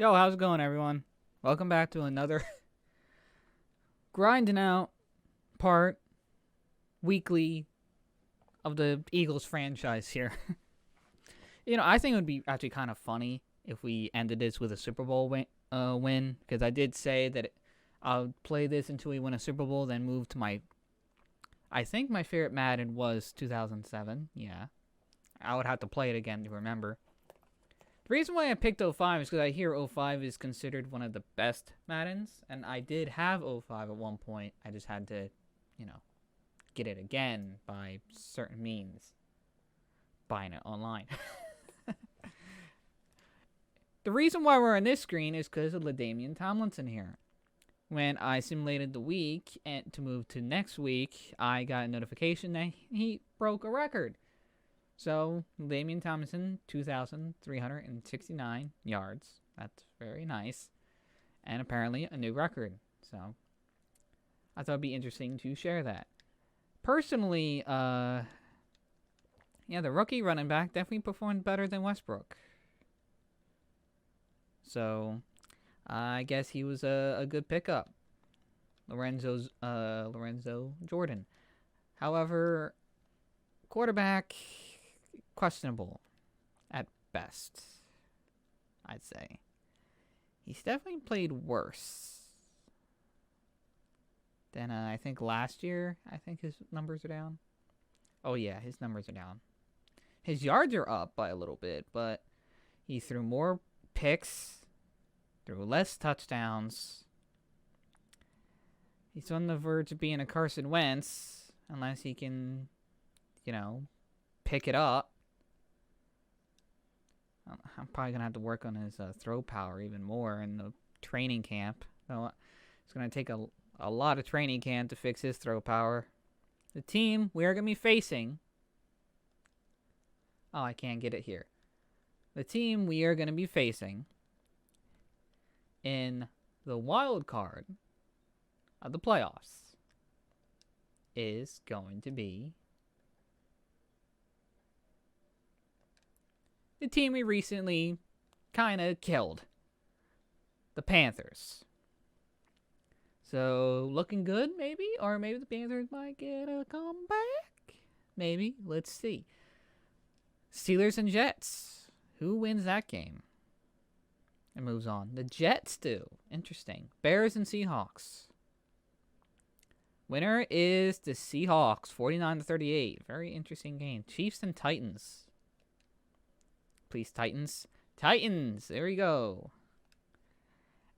Yo, how's it going, everyone? Welcome back to another grinding out part weekly of the Eagles franchise here. I think it would be actually kind of funny if we ended this with a Super Bowl win, because I did say that I'll play this until we win a Super Bowl, then move to I think my favorite Madden was 2007. Yeah, I would have to play it again to remember. The reason why I picked 05 is because I hear 05 is considered one of the best Maddens, and I did have 05 at one point. I just had to, get it again by certain means. Buying it online. The reason why we're on this screen is because of LaDainian Tomlinson here. When I simulated the week and to move to next week, I got a notification that he broke a record. So, LaDainian Tomlinson, 2,369 yards. That's very nice. And apparently a new record. So, I thought it'd be interesting to share that. Personally, the rookie running back definitely performed better than Westbrook. So, I guess he was a good pickup. Lorenzo Jordan. However, quarterback, questionable at best, I'd say. He's definitely played worse than I think last year. I think his numbers are down. Oh yeah, his numbers are down. His yards are up by a little bit, but he threw more picks, threw less touchdowns. He's on the verge of being a Carson Wentz, unless he can, pick it up. I'm probably going to have to work on his throw power even more in the training camp. So it's going to take a lot of training camp to fix his throw power. The team we are going to be facing... Oh, I can't get it here. The team we are going to be facing in the wild card of the playoffs is going to be the team we recently kind of killed, the Panthers. So, looking good, maybe? Or maybe the Panthers might get a comeback? Maybe. Let's see. Steelers and Jets. Who wins that game? And moves on. The Jets do. Interesting. Bears and Seahawks. Winner is the Seahawks, 49-38. Very interesting game. Chiefs and Titans. Please, Titans. Titans! There we go.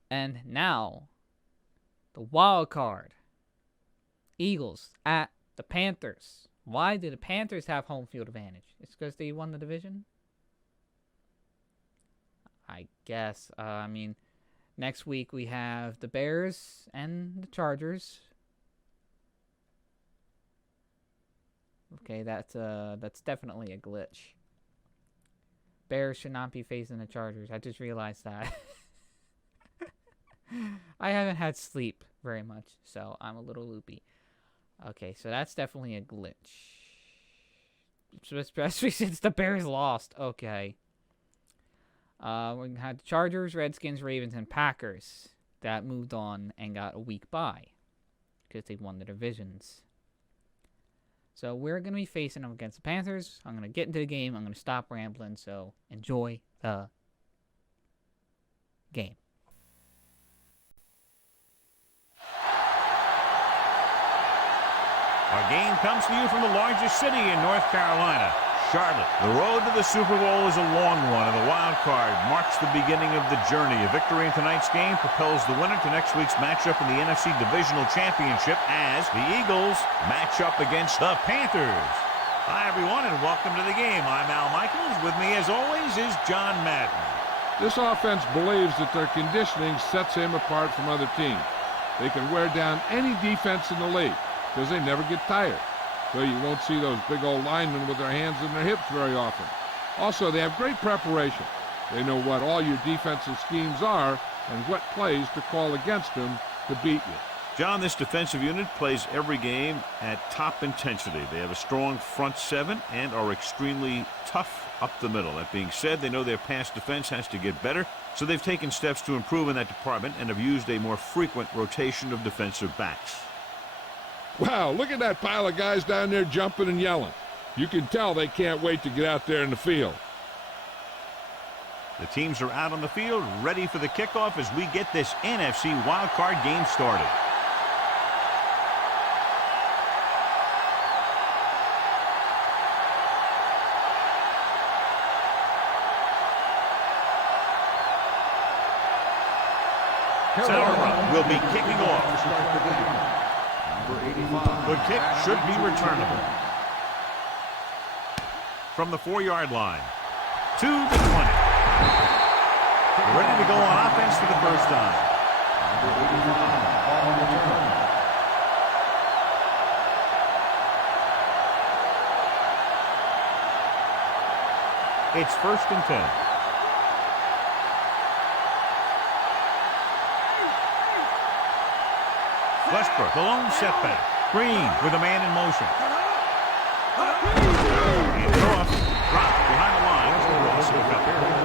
And now, the wild card. Eagles at the Panthers. Why do the Panthers have home field advantage? It's because they won the division? I guess. Next week we have the Bears and the Chargers. Okay, that's definitely a glitch. Bears should not be facing the Chargers. I just realized that. I haven't had sleep very much, so I'm a little loopy. Okay, so that's definitely a glitch. Especially since the Bears lost. Okay. We had the Chargers, Redskins, Ravens, and Packers that moved on and got a week bye because they won the divisions. So we're going to be facing them against the Panthers. I'm going to get into the game. I'm going to stop rambling. So enjoy the game. Our game comes to you from the largest city in North Carolina, Charlotte. The road to the Super Bowl is a long one, and the wild card marks the beginning of the journey. A victory in tonight's game propels the winner to next week's matchup in the NFC Divisional Championship as the Eagles match up against the Panthers. Hi, everyone, and welcome to the game. I'm Al Michaels. With me, as always, is John Madden. This offense believes that their conditioning sets him apart from other teams. They can wear down any defense in the league because they never get tired. So you won't see those big old linemen with their hands in their hips very often. Also, they have great preparation. They know what all your defensive schemes are and what plays to call against them to beat you. John, this defensive unit plays every game at top intensity. They have a strong front seven and are extremely tough up the middle. That being said, they know their pass defense has to get better, So they've taken steps to improve in that department and have used a more frequent rotation of defensive backs. Wow, look at that pile of guys down there jumping and yelling. You can tell they can't wait to get out there in the field. The teams are out on the field, ready for the kickoff as we get this NFC wildcard game started. Center run will be kicking off. The kick should be returnable. From the 4-yard line to the 20. Ready to go on offense for the first time. It's 1st and 10. Westbrook, the lone setback. Green with a man in motion. And off, dropped behind the line.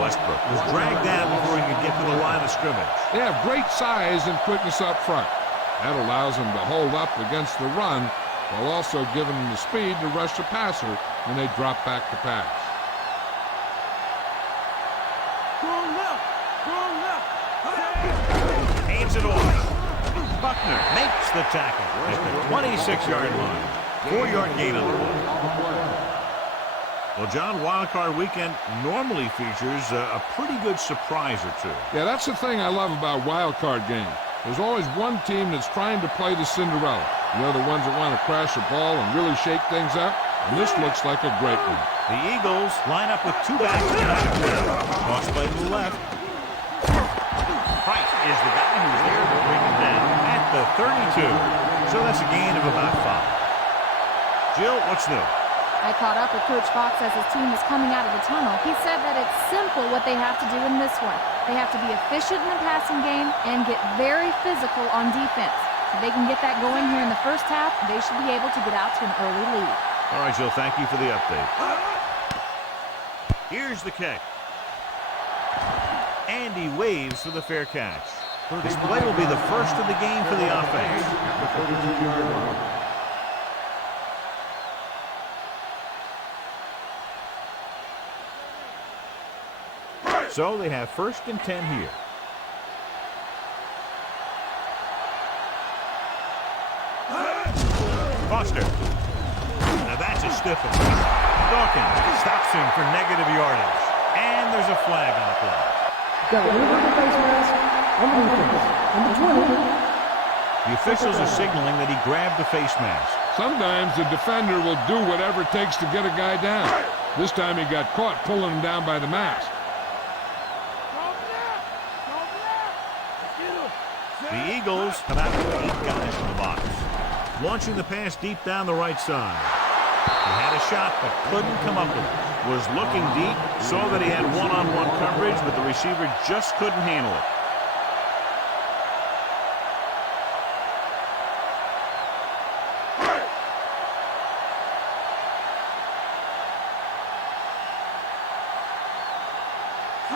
Westbrook was dragged down before he could get to the line of scrimmage. They have great size and quickness up front. That allows them to hold up against the run while also giving them the speed to rush the passer when they drop back to pass. Hands it off. Buckner makes the tackle at the 26-yard line. 4-yard gain on the play. Well, John, wildcard weekend normally features a pretty good surprise or two. Yeah, that's the thing I love about wildcard games. There's always one team that's trying to play the Cinderella. You know, the ones that want to crash the ball and really shake things up. And this looks like a great one. The Eagles line up with 2 backs behind the cross play to the left. Price is the guy who's there to bring him down at the 32. So that's a gain of about 5. Jill, what's new? I caught up with Coach Fox as his team was coming out of the tunnel. He said that it's simple what they have to do in this one. They have to be efficient in the passing game and get very physical on defense. If they can get that going here in the first half, they should be able to get out to an early lead. All right, Jill, thank you for the update. Here's the kick. And he waves for the fair catch. This play will be the first of the game for the offense. So they have 1st and 10 here. Foster. Now that's a stiff one. Dawkins stops him for negative yardage. And there's a flag on the play. Got a little bit of face mask on the defense. Number 20. The officials are signaling that he grabbed the face mask. Sometimes the defender will do whatever it takes to get a guy down. This time he got caught pulling him down by the mask. The Eagles come out with 8 guys in the box. Launching the pass deep down the right side. He had a shot but couldn't come up with it. Was looking deep, saw that he had one-on-one coverage, but the receiver just couldn't handle it.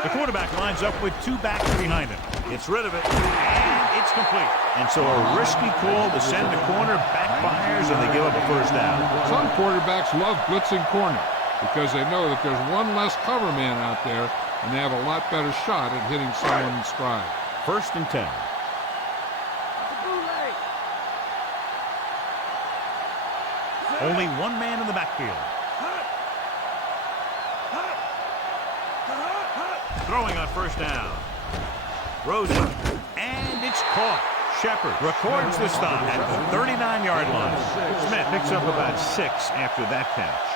The quarterback lines up with 2 backs behind him. Gets rid of it, and it's complete. And so a risky call to send the corner backfires, and they give up a first down. Some quarterbacks love blitzing corner because they know that there's one less cover man out there, and they have a lot better shot at hitting someone in stride. 1st and 10. Only one man in the backfield. Throwing on first down. Rosen, and it's caught. Shepard records the stop at the 39-yard line. Smith picks up about 6 after that catch.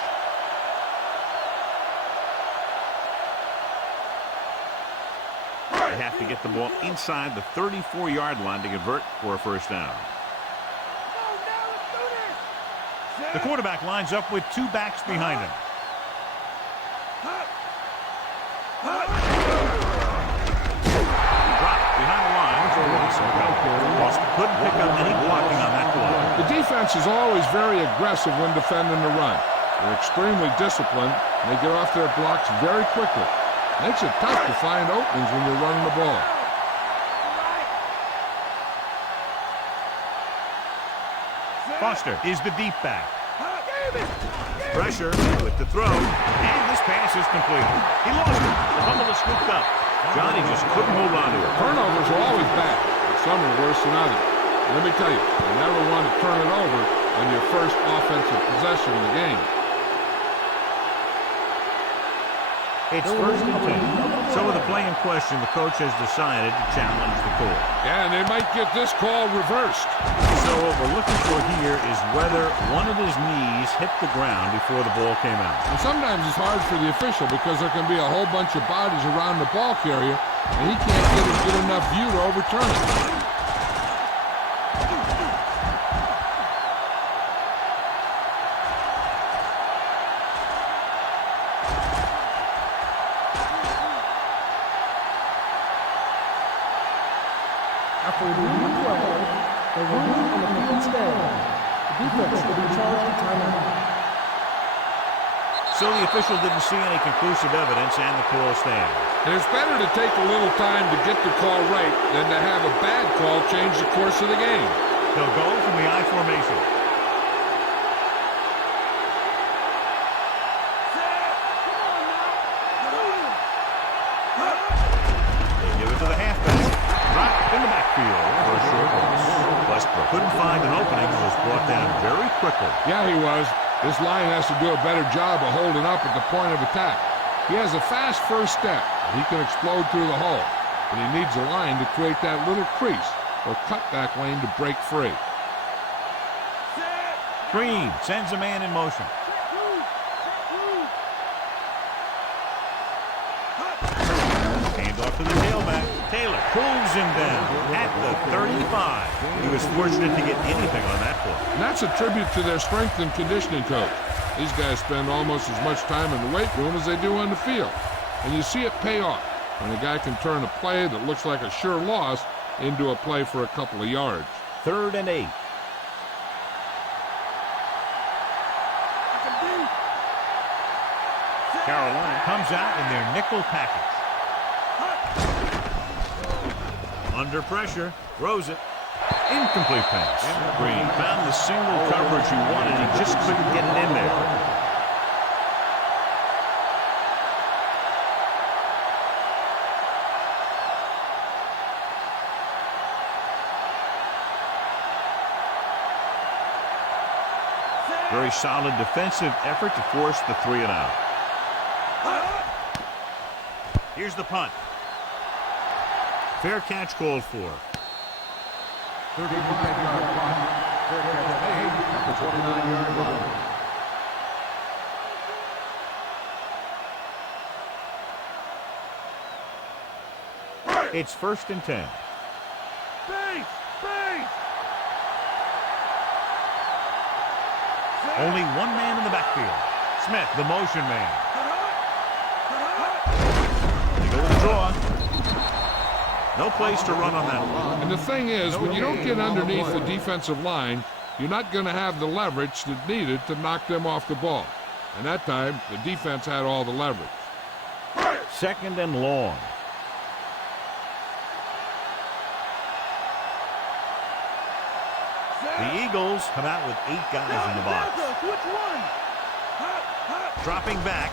They have to get the ball inside the 34-yard line to convert for a first down. The quarterback lines up with 2 backs behind him. Boston couldn't pick up any blocking on that play. The defense is always very aggressive when defending the run. They're extremely disciplined, and they get off their blocks very quickly. Makes it tough to find openings when you're running the ball. Foster is the deep back. Pressure with the throw, and this pass is completed. He lost it. The fumble is scooped up. Johnny just couldn't hold on to it. Turnovers are always bad, but some are worse than others. Let me tell you, you never want to turn it over on your first offensive possession in the game. It's 1st and 10. So with the play in question, the coach has decided to challenge the call. Yeah, and they might get this call reversed. So what we're looking for here is whether one of his knees hit the ground before the ball came out. And sometimes it's hard for the official because there can be a whole bunch of bodies around the ball carrier, and he can't get a good enough view to overturn it. After a review play, they will move on the field stand. The defense will be charged with timeout. So the official didn't see any conclusive evidence, and the call stands. And it's better to take a little time to get the call right than to have a bad call change the course of the game. They'll go from the I formation. They give it to the halfback. Dropped in the backfield for a short loss. Westbrook couldn't find an opening and was brought down very quickly. Yeah, he was. This line has to do a better job of holding up at the point of attack. He has a fast first step. He can explode through the hole. But he needs a line to create that little crease or cutback lane to break free. Green sends a man in motion. Hand off to the tailback. Taylor pulls him down at the 35. He was fortunate to get anything on that play. And that's a tribute to their strength and conditioning coach. These guys spend almost as much time in the weight room as they do on the field. And you see it pay off when a guy can turn a play that looks like a sure loss into a play for a couple of yards. 3rd and 8. Carolina comes out in their nickel package. Under pressure, throws it. Incomplete pass. Green found the single coverage he wanted. He just couldn't get it in there. Very solid defensive effort to force the 3 and out. Here's the punt. Fair catch called for. 35-yard punt. Fair catch made at the 29-yard line. It's 1st and 10. Only one man in the backfield. Smith, the motion man. They go with the draw. No place to run on that one. And the thing is, when you don't get underneath the defensive line, you're not going to have the leverage that's needed to knock them off the ball. And that time, the defense had all the leverage. 2nd and long. The Eagles come out with 8 guys in the box. Dropping back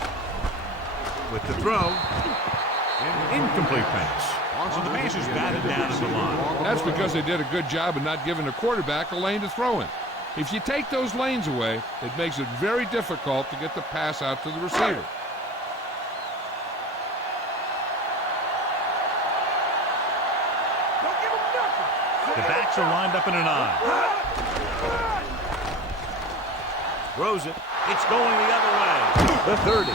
with the throw. Incomplete pass. So the pass is batted down at the line. That's because they did a good job of not giving the quarterback a lane to throw in. If you take those lanes away, it makes it very difficult to get the pass out to the receiver. The backs are lined up in an eye. Throws it. It's going the other way. The 30.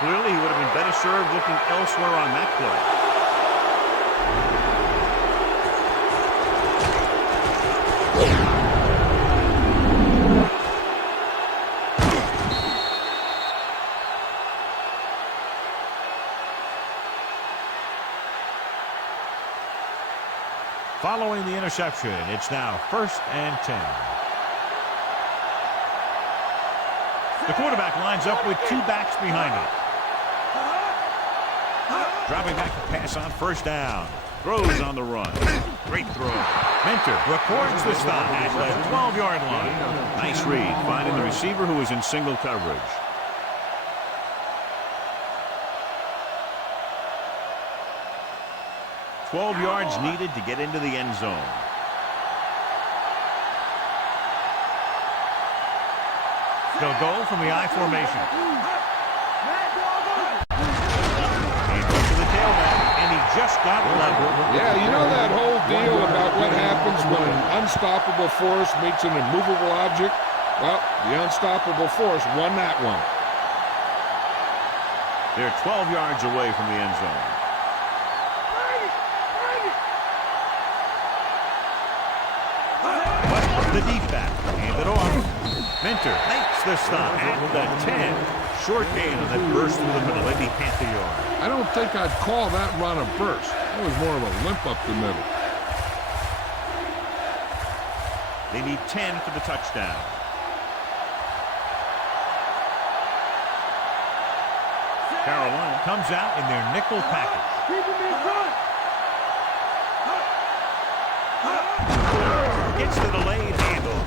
Clearly, he would have been better served looking elsewhere on that play. Following the interception, it's now 1st and 10. The quarterback lines up with 2 backs behind him. Dropping back to pass on first down. Throws on the run. Great throw. Mentor records the stop at the 12-yard line. Nice read, finding the receiver who is in single coverage. "12 yards needed to get into the end zone." They'll go from the I formation. And goes to the tailback, and he just got level. Yeah, you know that whole deal about what happens when an unstoppable force meets an immovable object? Well, the unstoppable force won that one. They're 12 yards away from the end zone. The deep back, hand it off. Mentor makes the stop at the 10. Short gain on that burst through the middle. They'd be half a yard. I don't think I'd call that run a burst. That was more of a limp up the middle. They need 10 for the touchdown. Carolina comes out in their nickel package. Gets the delayed handle.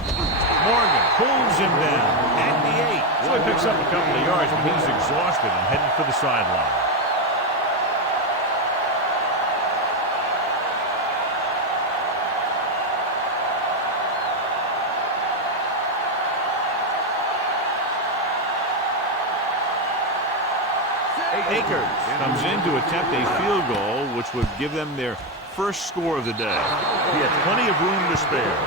Morgan pulls him down at the 8. So he picks up a couple of yards, but he's exhausted and headed for the sideline. Akers comes in to attempt a field goal, which would give them their first score of the day. He had plenty of room to spare.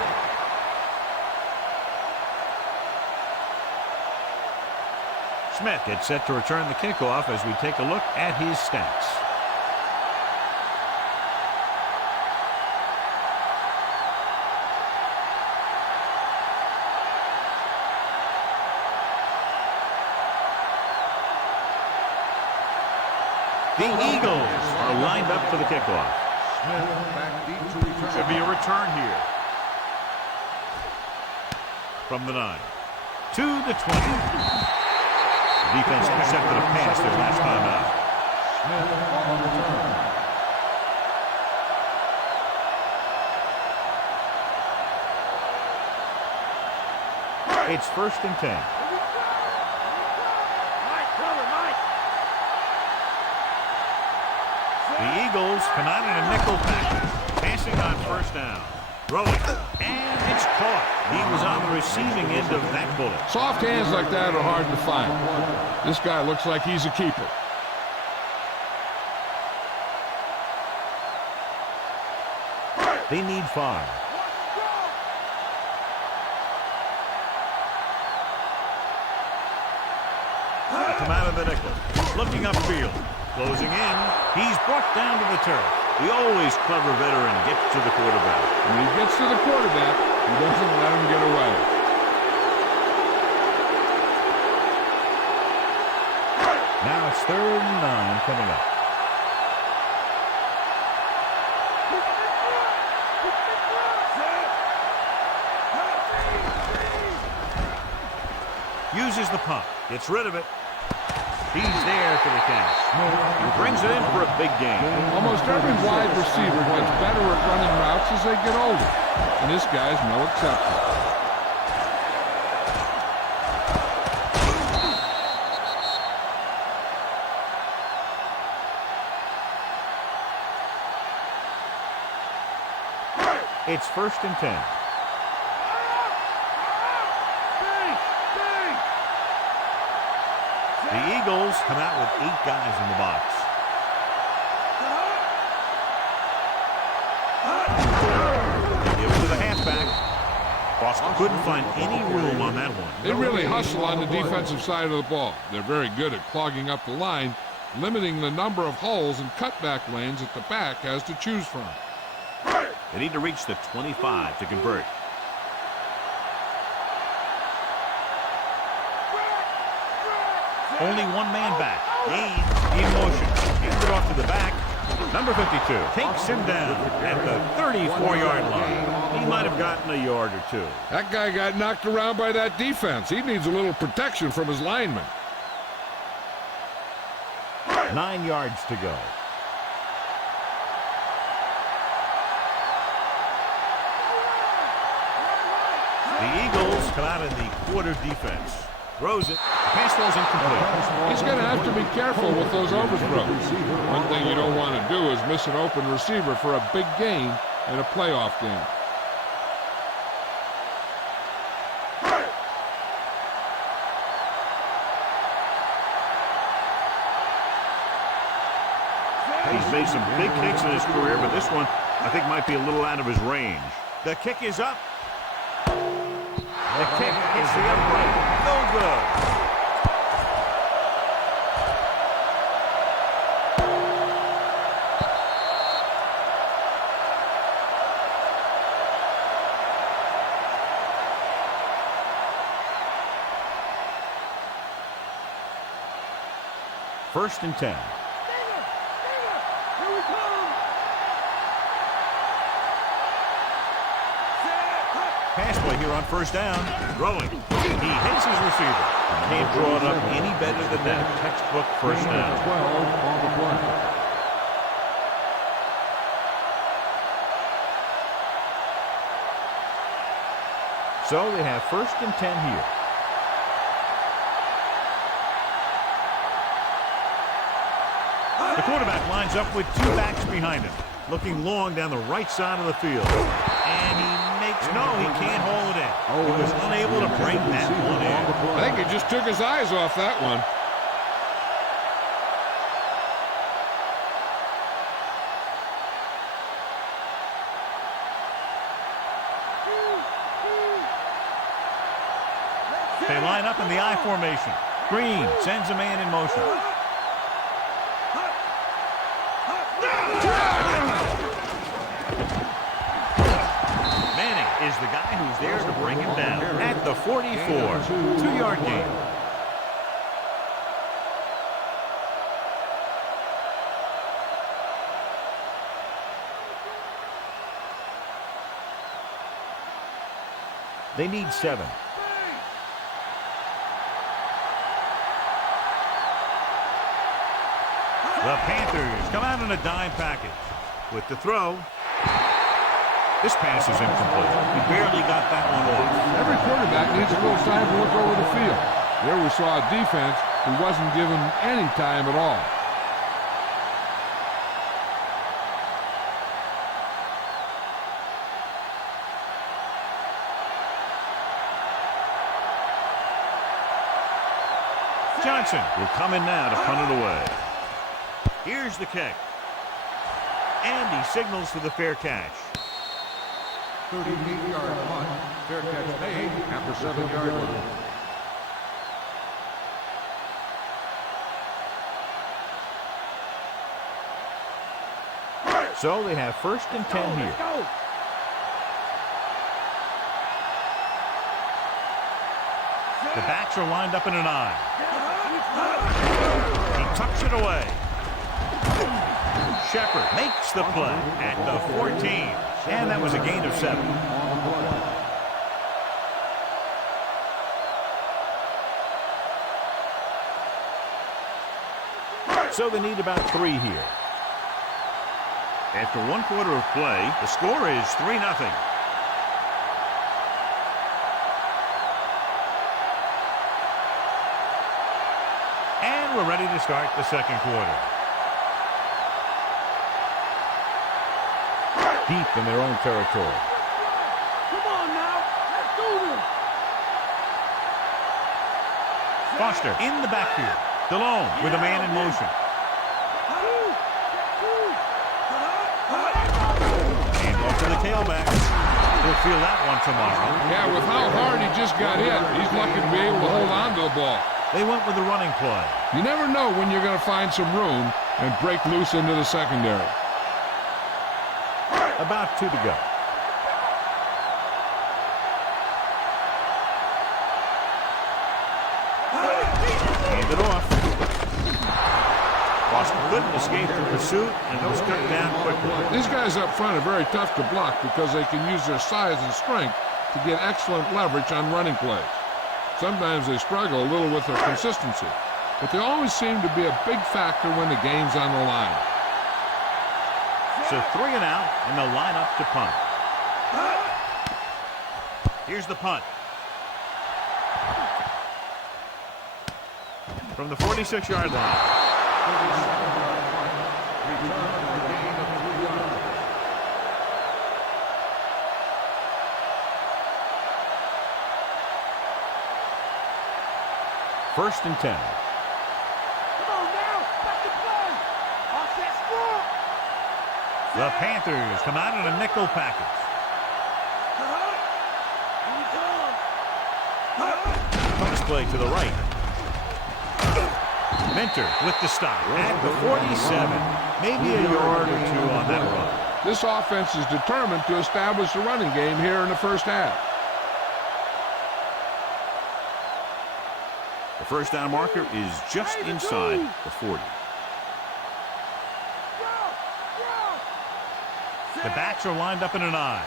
Smith gets set to return the kickoff as we take a look at his stats. The Eagles are lined up for the kickoff. Should be a return here. From the 9 to the 20. The defense intercepted a pass their last time out. It's 1st and 10. The Eagles come out in a nickel package. Passing on first down. Throwing. And it's caught. He was on the receiving end of that bullet. Soft hands like that are hard to find. This guy looks like he's a keeper. They need 5. They come out of the nickel. Looking upfield. Closing in. He's brought down to the turf. The always clever veteran gets to the quarterback. When he gets to the quarterback, he doesn't let him get away. Now it's 3rd and 9 coming up. Uses the pump. Gets rid of it. He's there for the catch. He brings it in for a big game. Almost every wide receiver gets better at running routes as they get older. And this guy's no exception. It's 1st and 10. The Eagles come out with 8 guys in the box. They give it to the halfback. Boston couldn't find any room on that one. They really hustle on the defensive side of the ball. They're very good at clogging up the line, limiting the number of holes and cutback lanes that the back has to choose from. They need to reach the 25 to convert. Only one man back. Gains in motion. Hands it off to the back. Number 52 takes him down at the 34-yard line. He might have gotten a yard or two. That guy got knocked around by that defense. He needs a little protection from his linemen. 9 yards to go. The Eagles come out in the quarter defense. Throws it. Pass falls incomplete. He's going to have to be careful with those overthrows. One thing you don't want to do is miss an open receiver for a big gain in a playoff game. He's made some big kicks in his career, but this one I think might be a little out of his range. The kick is up. The kick hits the upright. No good. First and 10. Pass play here on first down. Throwing. He hits his receiver. Can't draw it up any better than that. Textbook first down. 12 on the play. So they have first and 10 here. The quarterback lines up with 2 backs behind him, looking long down the right side of the field. And he makes, no, he can't hold it in. He was unable to bring that one in. I think he just took his eyes off that one. They line up in the I formation. Green sends a man in motion. Manning is the guy who's there to bring him down at the 44. 2-yard gain. They need 7. The Panthers come out in a dime package. With the throw, this pass is incomplete. He barely got that one off. Every quarterback needs a little time to look over the field. There we saw a defense who wasn't given any time at all. Johnson will come in now to punt it away. Here's the kick. And he signals for the fair catch. 38-yard punt. Fair catch made at the 7-yard line. So they have first and 10 here. The backs are lined up in an I. He tucks it away. Shepard makes the play at the 14. And that was a gain of 7. So they need about 3 here. After 1 quarter of play, the score is 3-0. And we're ready to start the second quarter. Deep in their own territory. Come on now. Let's do this. Foster in the backfield. DeLhOMME with a man in motion. And off to the tailback. We'll feel that one tomorrow. Yeah, with how hard he just got hit, he's lucky to be able to hold on to the ball. They went with the running play. You never know when you're going to find some room and break loose into the secondary. About 2 to go. Hand it off. Foster couldn't escape the pursuit and was cut down quickly. These guys up front are very tough to block because they can use their size and strength to get excellent leverage on running plays. Sometimes they struggle a little with their consistency. but they always seem to be a big factor when the game's on the line. So 3 and out, and they'll line up to punt. Here's the punt. From the 46-yard line. First and 10. Come on now, back to play. Offset score. The Panthers come out in a nickel package. Pass play to the right. Minter with the stop at the 47. Maybe a yard or 2 on that run. This offense is determined to establish a running game here in the first half. The first down marker is just inside the 40. The backs are lined up in an I.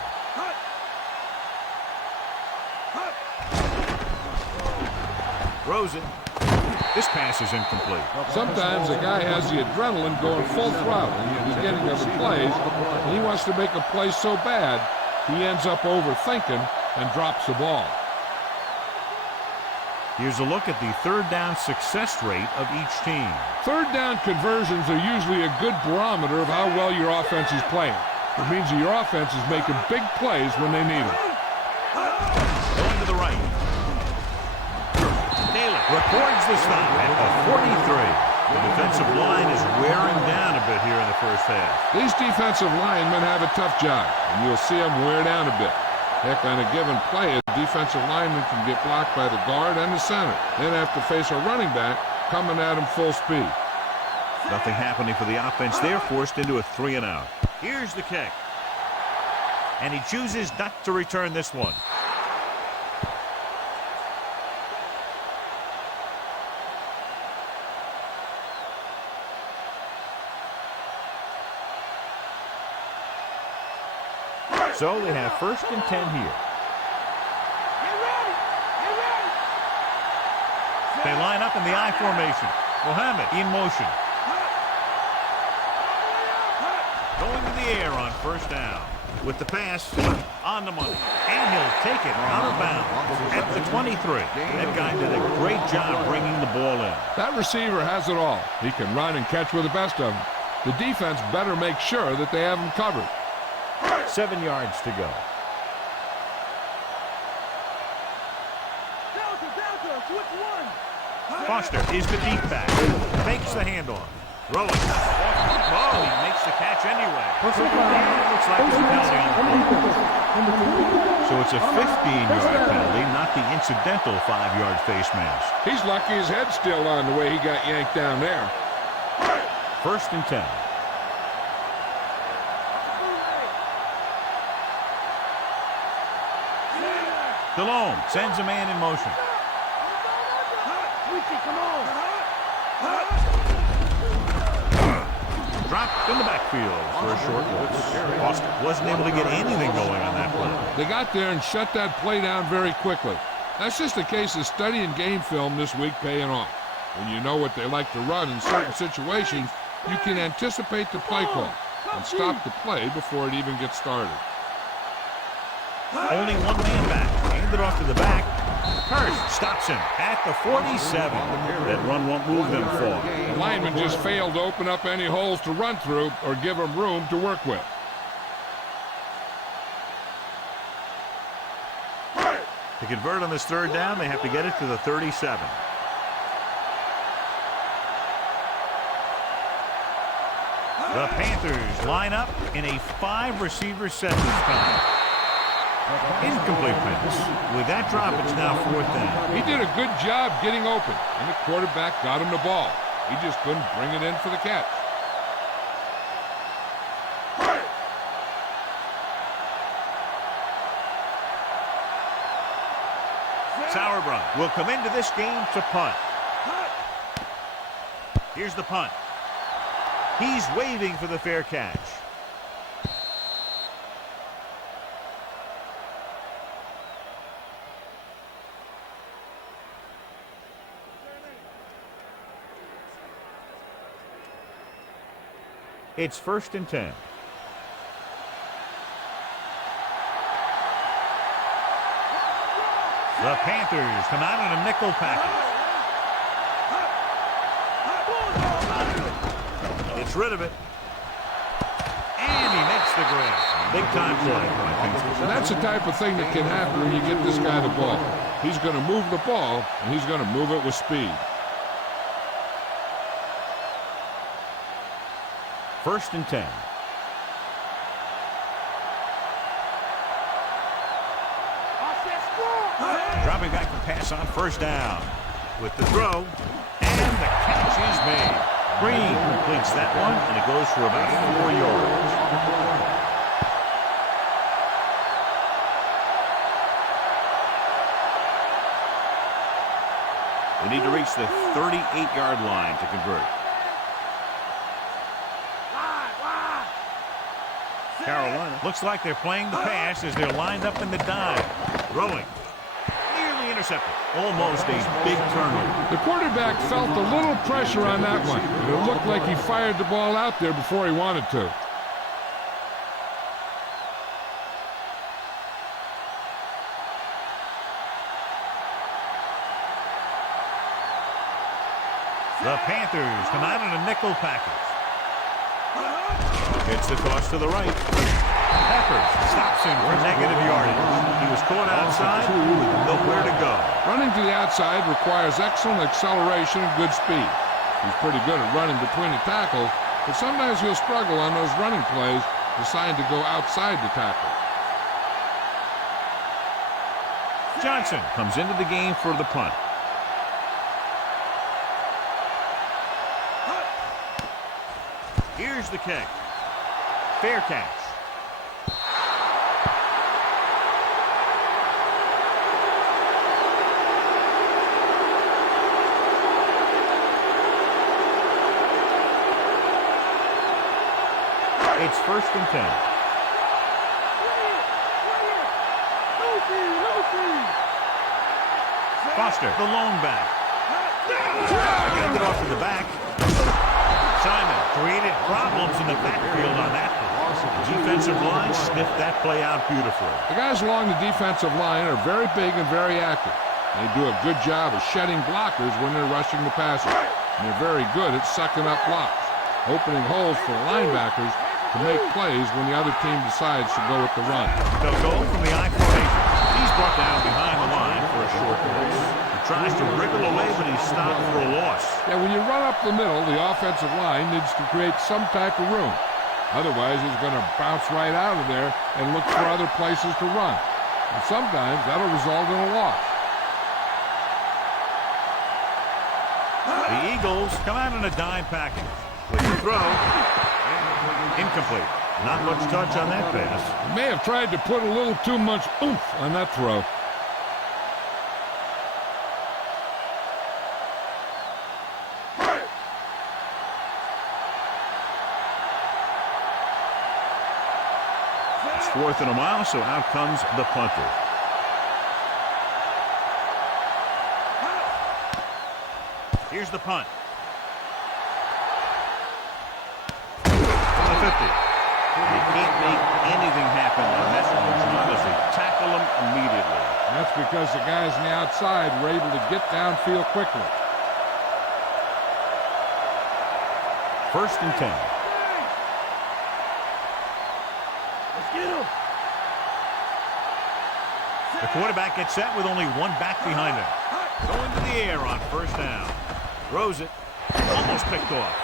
Throws it. This pass is incomplete. Sometimes a guy has the adrenaline going full throttle in the beginning of the plays, and he wants to make a play so bad, he ends up overthinking and drops the ball. Here's a look at the third down success rate of each team. Third down conversions are usually a good barometer of how well your offense is playing. It means that your offense is making big plays when they need them. Going to the right. Naylor records the stop at the 43. The defensive line is wearing down a bit here in the first half. These defensive linemen have a tough job, and you'll see them wear down a bit. Heck, on a given play, a defensive lineman can get blocked by the guard and the center, then have to face a running back coming at him full speed. Nothing happening for the offense. They're forced into a 3 and out. Here's the kick. And he chooses not to return this one. So they have first and 10 here. They line up in the I formation. Mohammed in motion. Going to the air on first down. With the pass on the money. And he'll take it out of bounds at the 23. That guy did a great job bringing the ball in. That receiver has it all. He can run and catch with the best of them. The defense better make sure that they have him covered. 7 yards to go. Foster is the deep back. Fakes the handoff. Throwing. Oh, he makes the catch anyway. Looks like there's a penalty on the play. So it's a 15-yard penalty, not the incidental 5-yard face mask. He's lucky his head's still on the way he got yanked down there. First and 10. DeLHOMME sends a man in motion. Dropped in the backfield for a short loss. Foster wasn't able to get anything going on that play. They got there and shut that play down very quickly. That's just a case of studying game film this week paying off. When you know what they like to run in certain situations, you can anticipate the play call and stop the play before it even gets started. Only one man back. Hand it off to the back. Hurst stops him at the 47. That run won't move them far. The lineman just failed to open up any holes to run through or give him room to work with. To convert on this third down, they have to get it to the 37. The Panthers line up in a 5-receiver set this time. Incomplete pass. With that drop, it's now 4th down. He did a good job getting open, and the quarterback got him the ball. He just couldn't bring it in for the catch. Sauerbrunn will come into this game to punt. Here's the punt. He's waving for the fair catch. It's 1st and 10. The Panthers come out in a nickel package. Gets rid of it. And he makes the grab. Big time play. And that's the type of thing that can happen when you get this guy the ball. He's going to move the ball, and he's going to move it with speed. 1st and 10. Dropping back to pass on 1st down. With the throw, and the catch is made. Green completes that one, and it goes for about 4 yards. They need to reach the 38-yard line to convert. Carolina looks like they're playing the pass as they're lined up in the dime. Throwing. Nearly intercepted. Almost a big turnover. The quarterback felt a little pressure on that one. It looked like he fired the ball out there before he wanted to. The Panthers come out in a nickel package. Gets the toss to the right. Peppers stops him for negative yardage. He was caught outside with nowhere to go. Running to the outside requires excellent acceleration and good speed. He's pretty good at running between the tackles, but sometimes he'll struggle on those running plays, deciding to go outside the tackle. Johnson comes into the game for the punt. Here's the kick. Fair catch. It's 1st and 10. Foster, the lone back. Handed off to the back. Simon created problems in the backfield on that play. The defensive line sniffed that play out beautifully. The guys along the defensive line are very big and very active. They do a good job of shedding blockers when they're rushing the passer. And they're very good at sucking up blocks, opening holes for the linebackers to make plays when the other team decides to go with the run. They'll go from the I formation. He's brought down behind the line for a short pass. He tries to wriggle away, but he's stopped for a loss. Yeah, when you run up the middle, the offensive line needs to create some type of room. Otherwise, he's going to bounce right out of there and look for other places to run. And sometimes that'll result in a loss. The Eagles come out in a dime package. With the throw, incomplete. Not much touch on that pass. He may have tried to put a little too much oomph on that throw. It's 4th and a mile, so out comes the punter. Here's the punt. From the 50. They can't make anything happen on that one, John, as they tackle him immediately. That's because the guys on the outside were able to get downfield quickly. 1st and 10. Let's get him. The quarterback gets set with only one back behind him. Going to the air on 1st down. Throws it. Almost picked off.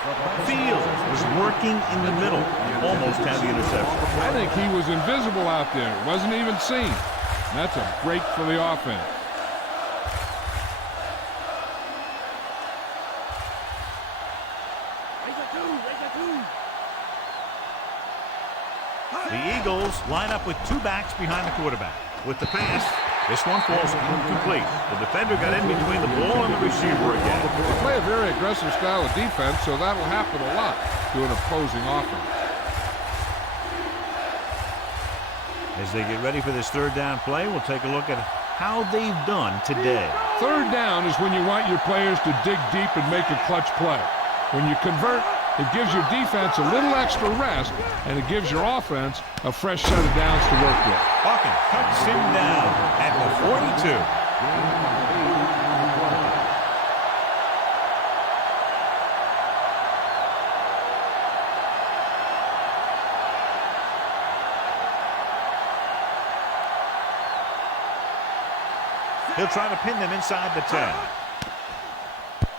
Fields was working in the middle. Almost had the interception. I think he was invisible out there. Wasn't even seen. And that's a break for the offense. The Eagles line up with two backs behind the quarterback. With the pass, this one falls incomplete. The defender got in between the ball and the receiver again. They play a very aggressive style of defense, so that'll happen a lot to an opposing offense. As they get ready for this 3rd down play, we'll take a look at how they've done today. 3rd down is when you want your players to dig deep and make a clutch play. When you convert, It gives your defense a little extra rest, and it gives your offense a fresh set of downs to work with. Hawkins cuts him down at the 42. He'll try to pin them inside the 10.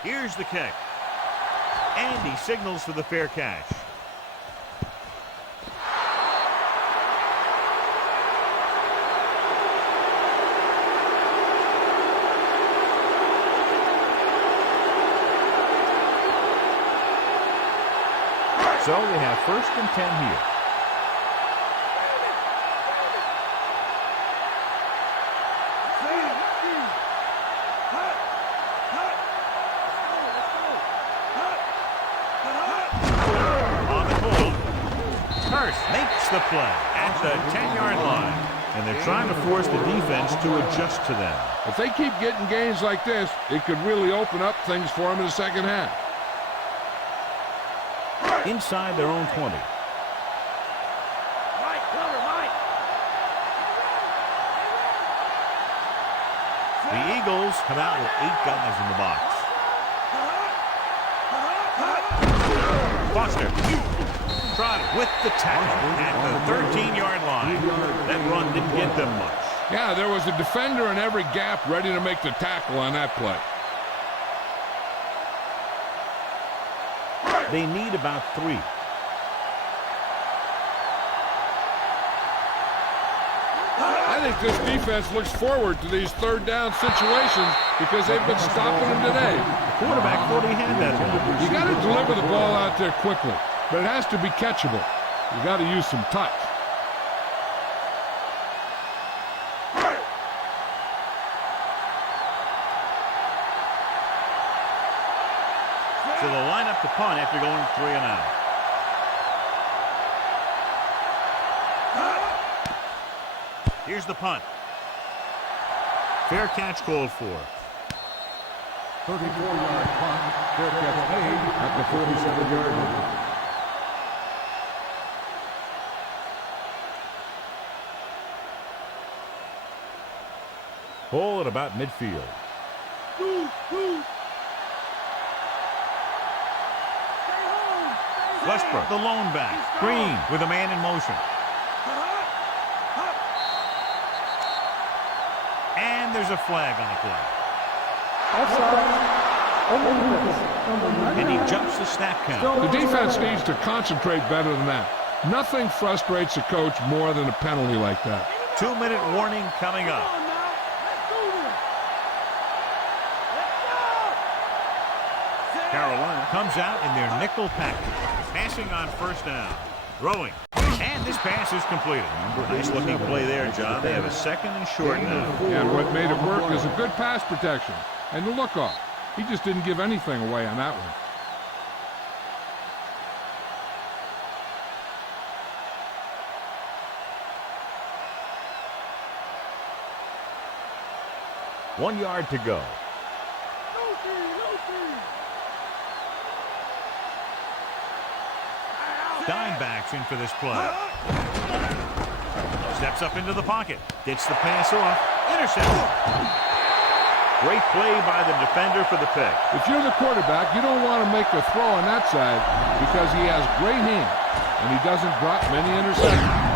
Here's the kick. And he signals for the fair catch. So they have 1st and 10 here. Makes the play at the 10-yard line, and they're trying to force the defense to adjust to them. If they keep getting gains like this, it could really open up things for them in the second half. Inside their own 20. The Eagles come out with 8 guys in the box. Foster. Trotted with the tackle at the 13-yard line. That run didn't get them much. Yeah, there was a defender in every gap ready to make the tackle on that play. They need about 3. I think this defense looks forward to these third down situations because they've been stopping them today. The quarterback thought he had that one. You got to deliver the ball out there quickly, but it has to be catchable. You got to use some touch. So they'll line up the punt after going 3 and out. Here's the punt. Fair catch called for. 34-yard punt. Fair catch made at the 47-yard line. Ball at about midfield. Westbrook, the lone back. Green with a man in motion. And there's a flag on the play. And he jumps the snap count. The defense needs to concentrate better than that. Nothing frustrates a coach more than a penalty like that. 2-minute warning coming up. Carolina comes out in their nickel package. Passing on first down. Throwing. And this pass is completed. Nice looking play there, John. They have a 2nd and short now. And what made it work is a good pass protection and the look off. He just didn't give anything away on that one. One yard to go. Dimebacks in for this play. Steps up into the pocket. Gets the pass off. Intercepted. Great play by the defender for the pick. If you're the quarterback, you don't want to make a throw on that side because he has great hands and he doesn't drop many interceptions.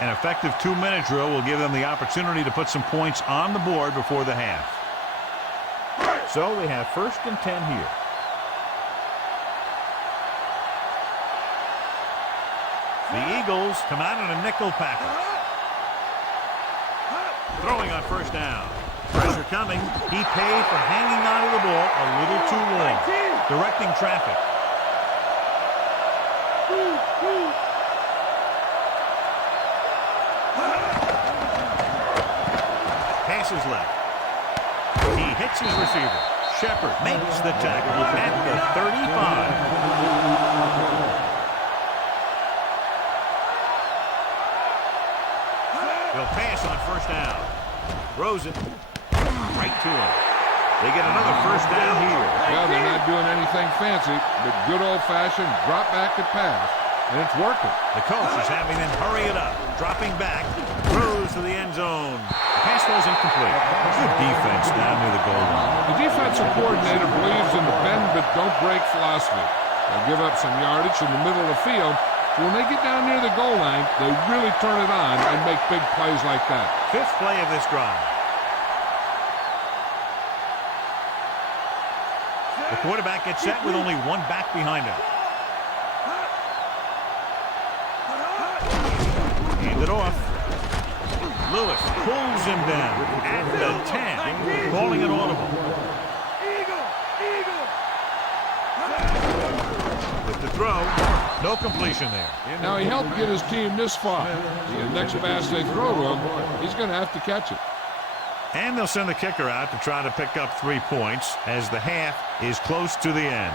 An effective 2-minute drill will give them the opportunity to put some points on the board before the half. So they have 1st and 10 here. The Eagles come out in a nickel package. Throwing on first down. Pressure coming. He paid for hanging onto the ball a little too long. Directing traffic. Passes left. He hits his receiver. Shepard makes the tackle at the 35. He'll pass on first down. Throws it right to him. They get another first down here. Well, they're not doing anything fancy, but good old-fashioned drop back and pass, and it's working. The coach is having them hurry it up. Dropping back, throws to the end zone. The pass was incomplete. Good defense down near the goal line. The defensive coordinator believes in the bend but don't break philosophy. They'll give up some yardage in the middle of the field, so when they get down near the goal line, they really turn it on and make big plays like that. Fifth play of this drive. The quarterback gets set with only one back behind him. Hand it off. Lewis pulls him down at the 10, calling it audible. With the throw, no completion there. Now, he helped get his team this far. The next pass they throw to him, he's going to have to catch it. And they'll send the kicker out to try to pick up 3 points as the half is close to the end.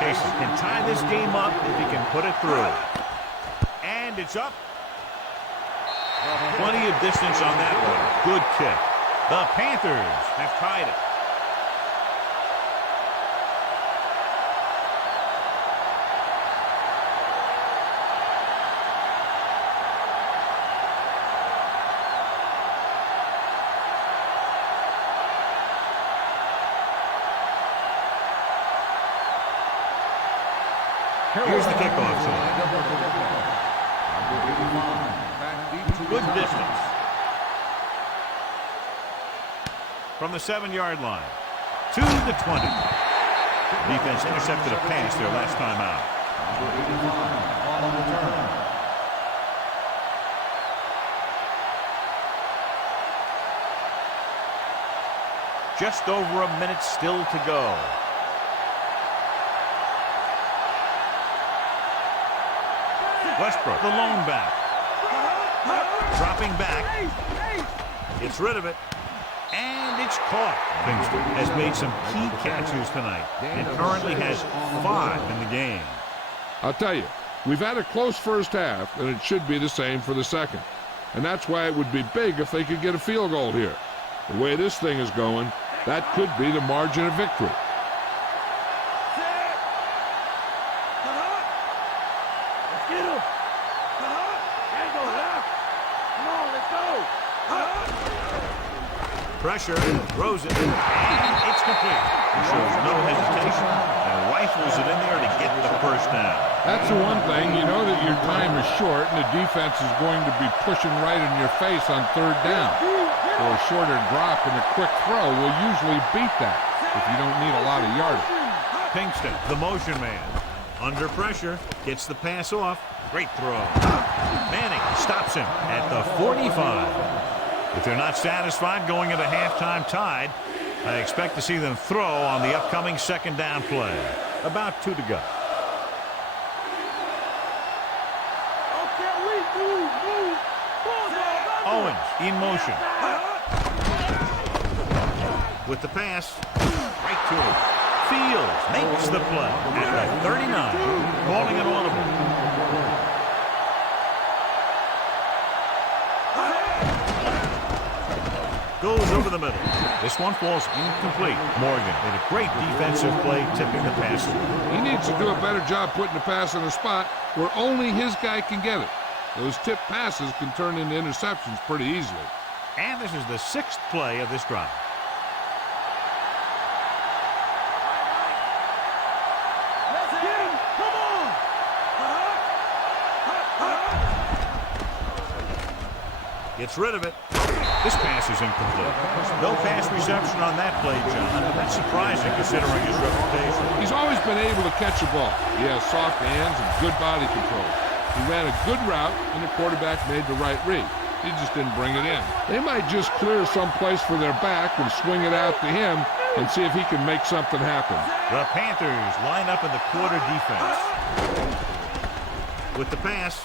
Casey can tie this game up if he can put it through. And it's up. Plenty of distance on that one. Good kick. The Panthers have tied it. Here's the kickoff zone. Good distance. From the 7-yard line to the 20. Defense intercepted a pass their last time out. Just over a minute still to go. Westbrook, the lone back. Dropping back. Gets rid of it. And it's caught. Kingston has made some key catches tonight and currently has 5 in the game. I'll tell you, we've had a close first half, and it should be the same for the second. And that's why it would be big if they could get a field goal here. The way this thing is going, that could be the margin of victory. Pressure, throws it, and it's complete. He shows no hesitation and rifles it in there to get the first down. That's the one thing. You know that your time is short, and the defense is going to be pushing right in your face on third down. So a shorter drop and a quick throw will usually beat that if you don't need a lot of yardage. Kingston, the motion man. Under pressure, gets the pass off. Great throw. Manning stops him at the 45. If they're not satisfied going into halftime tied, I expect to see them throw on the upcoming second down play. About 2 to go. Owens in motion. With the pass, right to him. Fields makes the play at the 39, calling it audible. Goes over the middle. This one falls incomplete. Morgan made a great defensive play, tipping the pass away. He needs to do a better job putting the pass in a spot where only his guy can get it. Those tip passes can turn into interceptions pretty easily. And this is the 6th play of this drive. Gets rid of it. This pass is incomplete. No pass reception on that play, John. That's surprising considering his reputation. He's always been able to catch a ball. He has soft hands and good body control. He ran a good route, and the quarterback made the right read. He just didn't bring it in. They might just clear some place for their back and swing it out to him and see if he can make something happen. The Panthers line up in the quarter defense. With the pass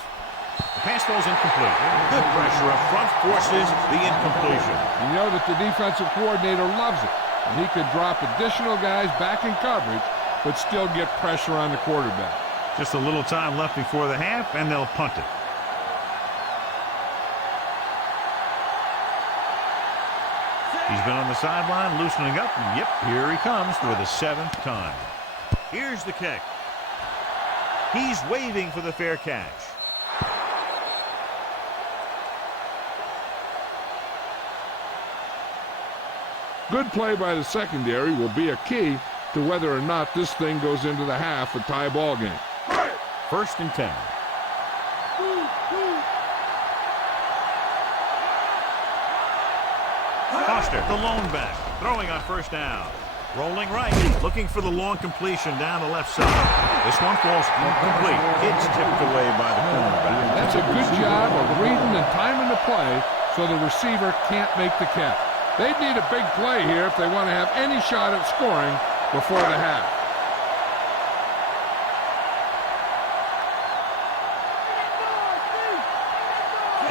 falls incomplete. Good pressure up front forces the incompletion. You know that the defensive coordinator loves it, and he could drop additional guys back in coverage but still get pressure on the quarterback. Just a little time left before the half, and they'll punt it. He's been on the sideline loosening up, and yep, here he comes for the 7th time. Here's the kick. He's waving for the fair catch. Good play by the secondary will be a key to whether or not this thing goes into the half a tie ball game. 1st and 10. Foster, the lone back, throwing on 1st down. Rolling right, looking for the long completion down the left side. This one falls incomplete. It's tipped away by the cornerback. That's a good job of reading and timing the play so the receiver can't make the catch. They need a big play here if they want to have any shot at scoring before the half.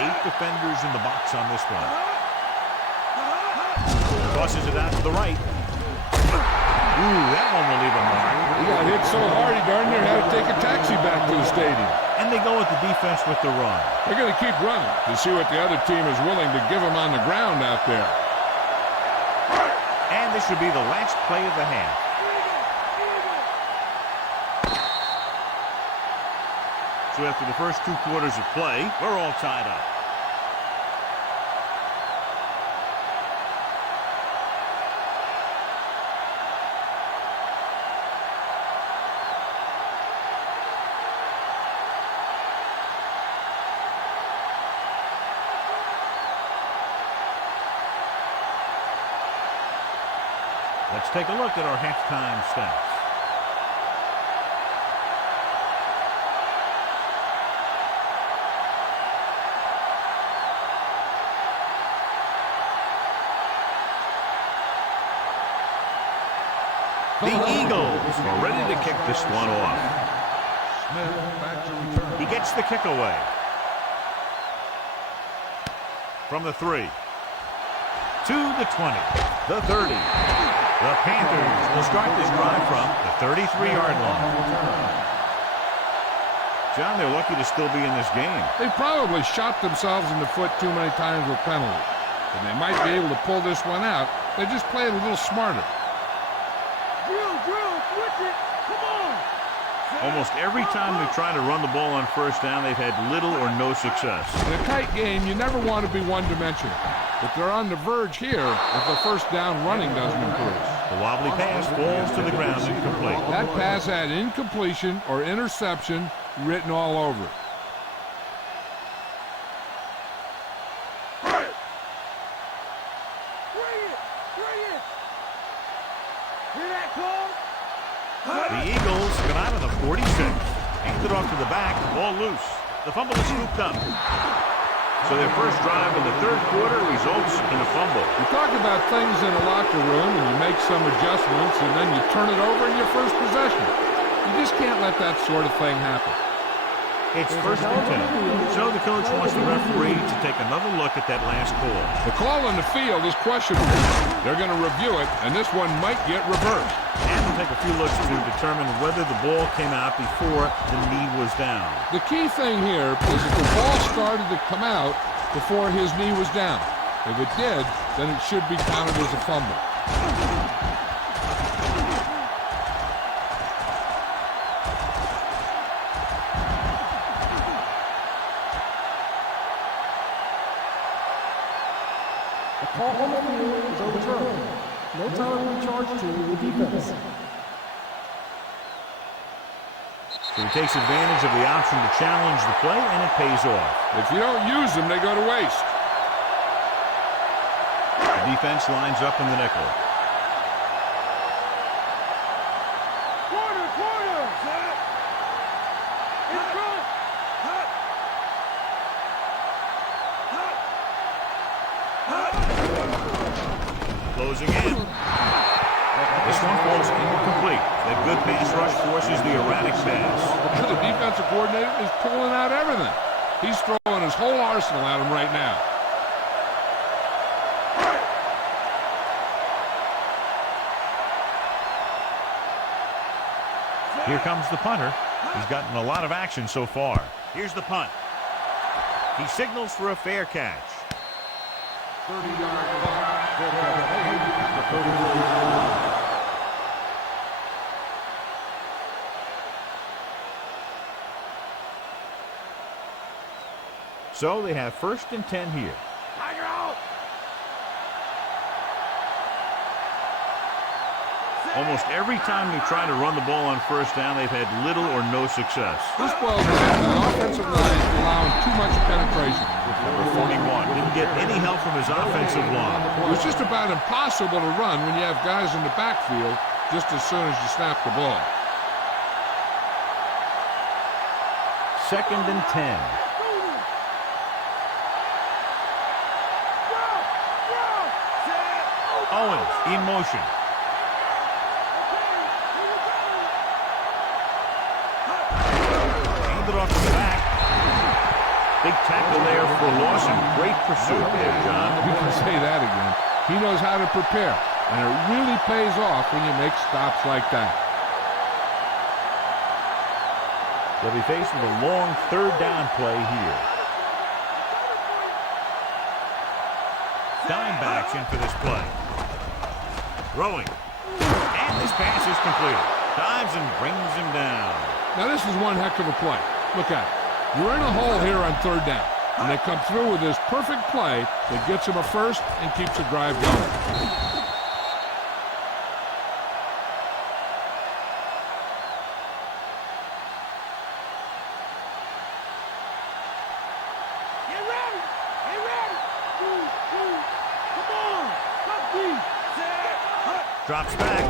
Eight defenders in the box on this one. Tosses it out to the right. Ooh, that one will leave a mark. He got hit so hard he darn near had to take a taxi back to the stadium. And they go with the defense with the run. They're going to keep running to see what the other team is willing to give them on the ground out there. And this should be the last play of the half. So after the first 2 quarters of play, we're all tied up. Let's take a look at our halftime stats. The Eagles are ready to kick this one off. Smith back to return. He gets the kick away. From the 3. To the 20. The 30. The Panthers will start this drive from the 33-yard line. John, they're lucky to still be in this game. They probably shot themselves in the foot too many times with penalties. And they might be able to pull this one out. They just played a little smarter. Drill, switch it. Come on. Almost every time they try to run the ball on 1st down, they've had little or no success. In a tight game, you never want to be one-dimensional. But they're on the verge here if the 1st down running doesn't improve. The wobbly pass falls to the ground incomplete. That pass had incompletion or interception written all over it. The Eagles come out of the 46. Hands it off to the back, ball loose. The fumble is scooped up. So their first drive in the 3rd quarter results in a fumble. You talk about things in a locker room and you make some adjustments and then you turn it over in your first possession. You just can't let that sort of thing happen. It's 1st and 10. So the coach wants the referee to take another look at that last call. The call on the field is questionable. They're going to review it, and this one might get reversed. And we'll take a few looks to determine whether the ball came out before the knee was down. The key thing here is that the ball started to come out before his knee was down. If it did, then it should be counted as a fumble. The call on the field is overturned. No time to be charged to the defense. So he takes advantage of the option to challenge the play, and it pays off. If you don't use them, they go to waste. The defense lines up in the nickel. Closing in. This one falls incomplete. That good pass rush forces the erratic pass. The defensive coordinator is pulling out everything. He's throwing his whole arsenal at him right now. Here comes the punter. He's gotten a lot of action so far. Here's the punt. He signals for a fair catch. 30-yard punt. Fair catch made at the 33. So they have 1st and 10 here. Tiger out. Almost every time they try to run the ball on 1st down, they've had little or no success. This ball is the offensive line allowing too much penetration. Number 41 didn't get any help from his offensive line. It was just about impossible to run when you have guys in the backfield just as soon as you snap the ball. 2nd and 10. Owens in motion. Handed off to the back. Big tackle there for Lawson. Great pursuit there, John. You can say that again. He knows how to prepare, and it really pays off when you make stops like that. They'll be faced with a long 3rd down play here. Dimebacks in for this play. Throwing. And this pass is completed. Dives and brings him down. Now this is one heck of a play. Look at it. You're in a hole here on 3rd down, and they come through with this perfect play that gets him a first and keeps the drive going. Drops back.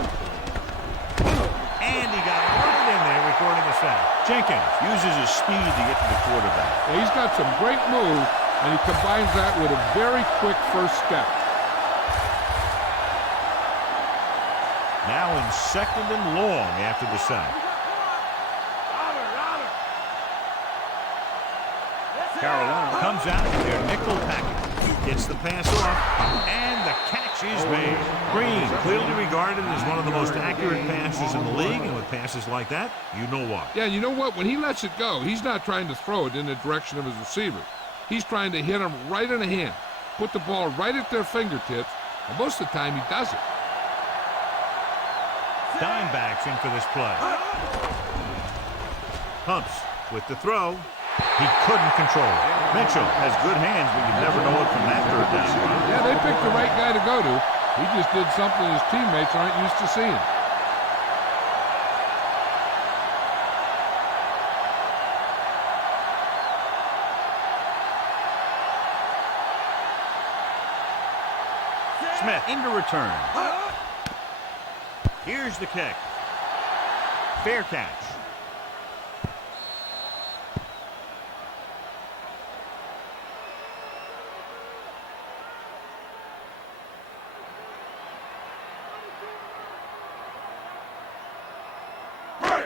And he got right in there recording a sack. Jenkins uses his speed to get to the quarterback. Yeah, he's got some great moves, and he combines that with a very quick first step. Now in 2nd and long after the sack. Carolina comes out with their nickel package. Gets the pass off, and the catch is made. Green, clearly regarded as one of the most accurate passers in the league, and with passes like that, you know why. Yeah, you know what? When he lets it go, he's not trying to throw it in the direction of his receiver. He's trying to hit them right in the hand, put the ball right at their fingertips, and most of the time he does it. Dimebacks in for this play. Pumps with the throw. He couldn't control it. Mitchell has good hands, but you never know it from that 3rd down. Yeah, they picked the right guy to go to. He just did something his teammates aren't used to seeing. Smith into return. Here's the kick. Fair catch.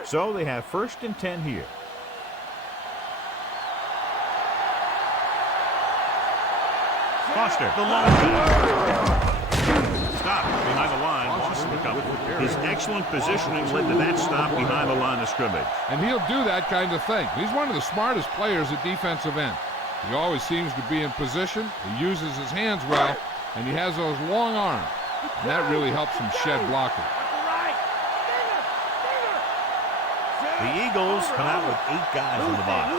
So they have 1st and 10 here. Foster, the long stop behind the line. Lost the cover. His excellent positioning led to that stop behind the line of scrimmage. And he'll do that kind of thing. He's one of the smartest players at defensive end. He always seems to be in position. He uses his hands well, and he has those long arms. And that really helps him shed blocking. The Eagles come out with 8 guys in the box.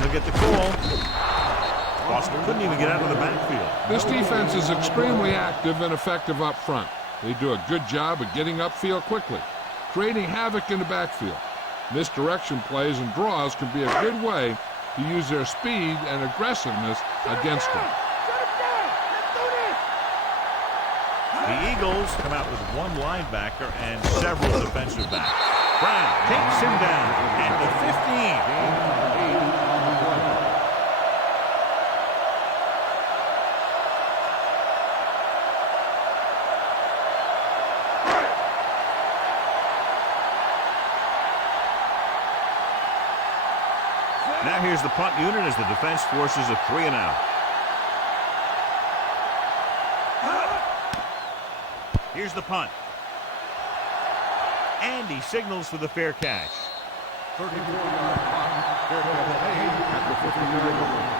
He'll get the call. Foster couldn't even get out of the backfield. This defense is extremely active and effective up front. They do a good job of getting upfield quickly, creating havoc in the backfield. Misdirection plays and draws can be a good way to use their speed and aggressiveness against them. The Eagles come out with 1 linebacker and several defensive backs. Brown takes him down at the 15. Now here's the punt unit as the defense forces a 3 and out. Here's the punt. And he signals for the fair catch. 34-yard punt. Fair catch made at the 50-yard line.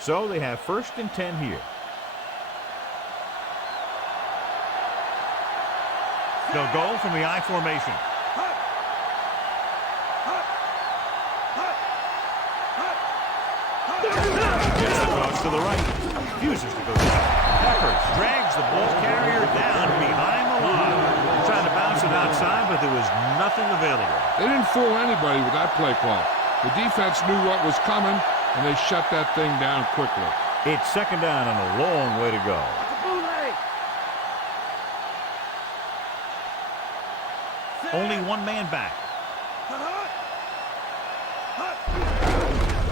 So they have 1st and 10 here. They'll go from the I formation. Gets across to the right. Refuses to go down. Peppers drags the ball carrier down behind the line. Trying to bounce it outside, but there was nothing available. They didn't fool anybody with that play call. The defense knew what was coming, and they shut that thing down quickly. It's 2nd down and a long way to go. Only one man back.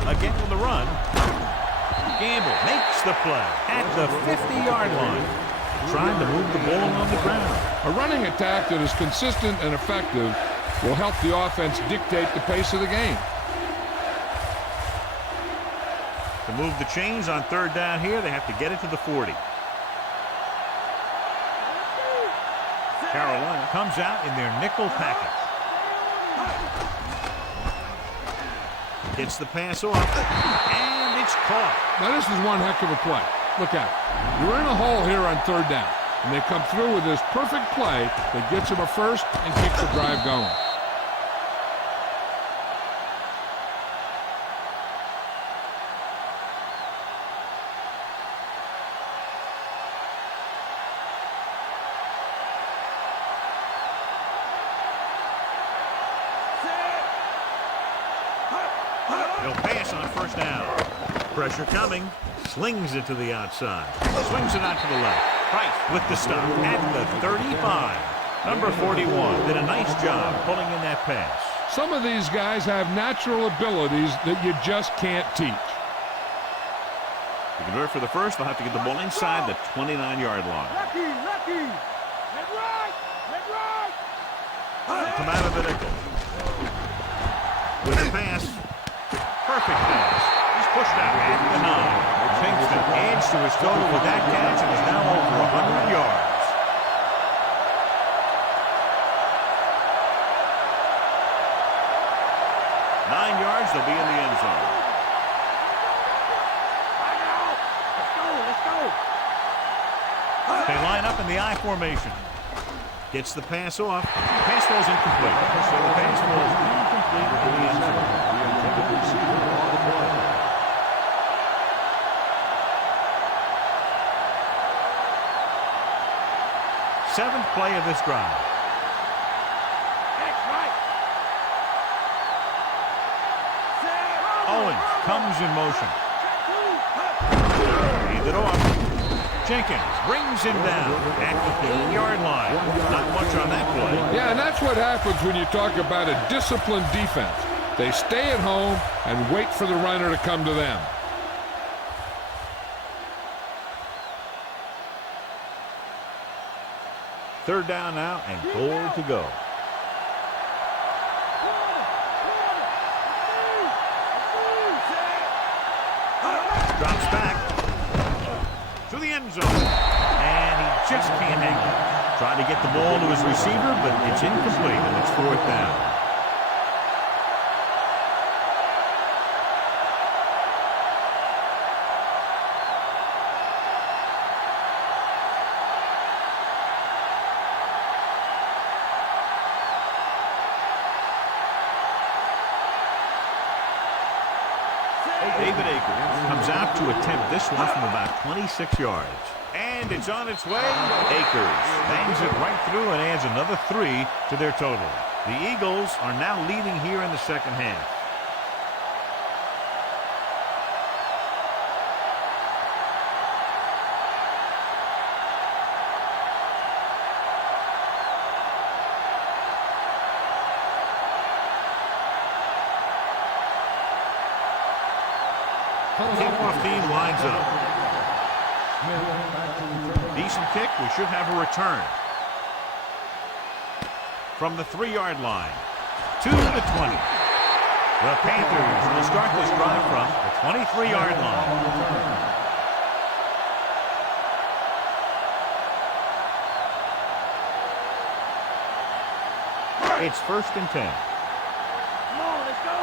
Again with the run. Gamble makes the play at the 50-yard line. Trying to move the ball on the ground. A running attack that is consistent and effective will help the offense dictate the pace of the game. To move the chains on 3rd down here, they have to get it to the 40. Carolina comes out in their nickel package. Gets the pass off, and it's caught. Now this is one heck of a play. Look at it. You're in a hole here on 3rd down, and they come through with this perfect play that gets them a first and keeps the drive going. They'll pass on 1st down. Pressure coming. Slings it to the outside. Swings it out to the left. Price with the stop at the 35. Number 41 did a nice job pulling in that pass. Some of these guys have natural abilities that you just can't teach. To convert for the first, they'll have to get the ball inside the 29-yard line. Come out of the nickel. With the pass. Perfect pass. He's pushed out at the 9. Kingston adds to his total with that catch and is now over 100 yards. Nine yards, they'll be in the end zone. They line up in the I formation. Gets the pass off. Pass falls incomplete. So the pass falls incomplete in the end zone. The intended receiver on the play. Seventh play of this drive. Owens comes in motion. Hand it off. Jenkins brings him down at the 8-yard line. Not much on that play. Yeah, and that's what happens when you talk about a disciplined defense. They stay at home and wait for the runner to come to them. Third down now and goal to go. Drops back to the end zone, and he just can't hang it. Trying to get the ball to his receiver, but it's incomplete, and it's 4th down. David Akers comes out to attempt this one from about 26 yards. And it's on its way. Akers bangs it right through and adds another 3 to their total. The Eagles are now leading here in the second half. Kickoff team lines up. Decent kick. We should have a return. From the 3-yard line to the 20. The Panthers will start this drive from the 23-yard line. It's 1st and 10. Come on, let's go.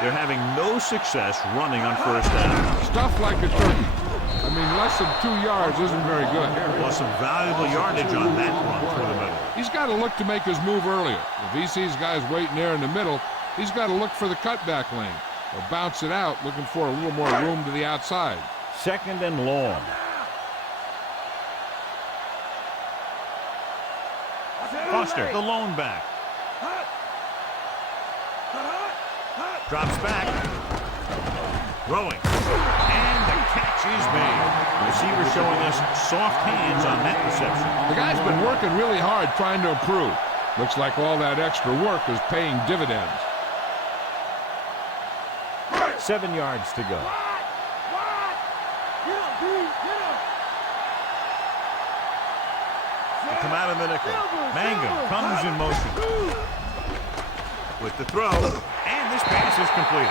They're having no success running on 1st down. Stuff like a turkey. I mean, less than 2 yards isn't very good. Plus some valuable yardage on that run through the middle. He's got to look to make his move earlier. If he sees guys waiting there in the middle, he's got to look for the cutback lane or bounce it out, looking for a little more room to the outside. 2nd and long. Foster, the lone back. Drops back. Throwing. And the catch is made. The receiver showing us soft hands on that reception. The guy's been working really hard trying to improve. Looks like all that extra work is paying dividends. 7 yards to go. They come out of the nickel. Mangum comes in motion. With the throw. And this pass is completed.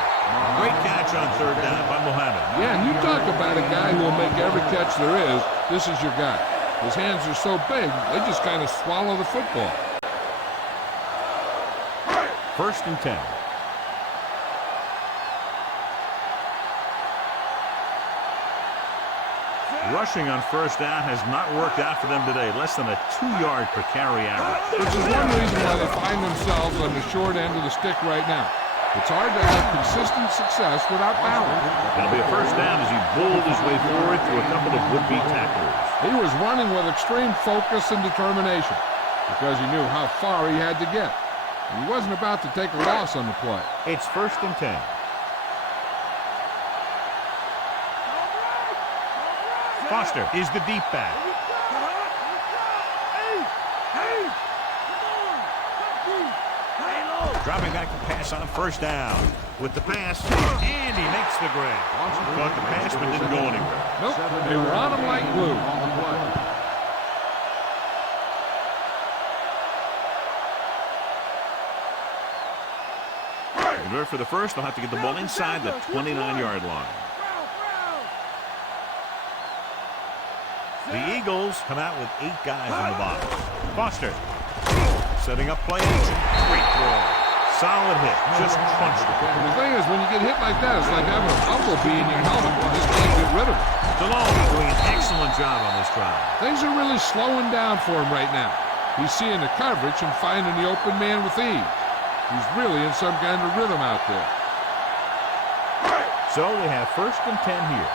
Great catch on 3rd down by Mohammed. Yeah, and you talk about a guy who will make every catch there is. This is your guy. His hands are so big, they just kind of swallow the football. 1st and 10. Rushing on 1st down has not worked out for them today. Less than a 2-yard per carry average. Which is one reason why they find themselves on the short end of the stick right now. It's hard to have consistent success without balance. It'll be a 1st down as he bulled his way forward through a couple of would-be tacklers. He was running with extreme focus and determination because he knew how far he had to get. And he wasn't about to take a loss on the play. It's 1st and 10. Foster is the deep back. Dropping back to pass on 1st down. With the pass, and he makes the grab. Caught the pass, but didn't go anywhere. Nope, they were on him like glue. Convert for the first, they'll have to get the ball inside the 29-yard line. The Eagles come out with 8 guys in the box. Foster setting up play action. Great throw. Solid hit. Just crunched it. The thing is, when you get hit like that, it's like having a bumblebee in your helmet. You just can't get rid of it. DELHOMME doing an excellent job on this drive. Things are really slowing down for him right now. He's seeing the coverage and finding the open man with ease. He's really in some kind of rhythm out there. So we have 1st and 10 here.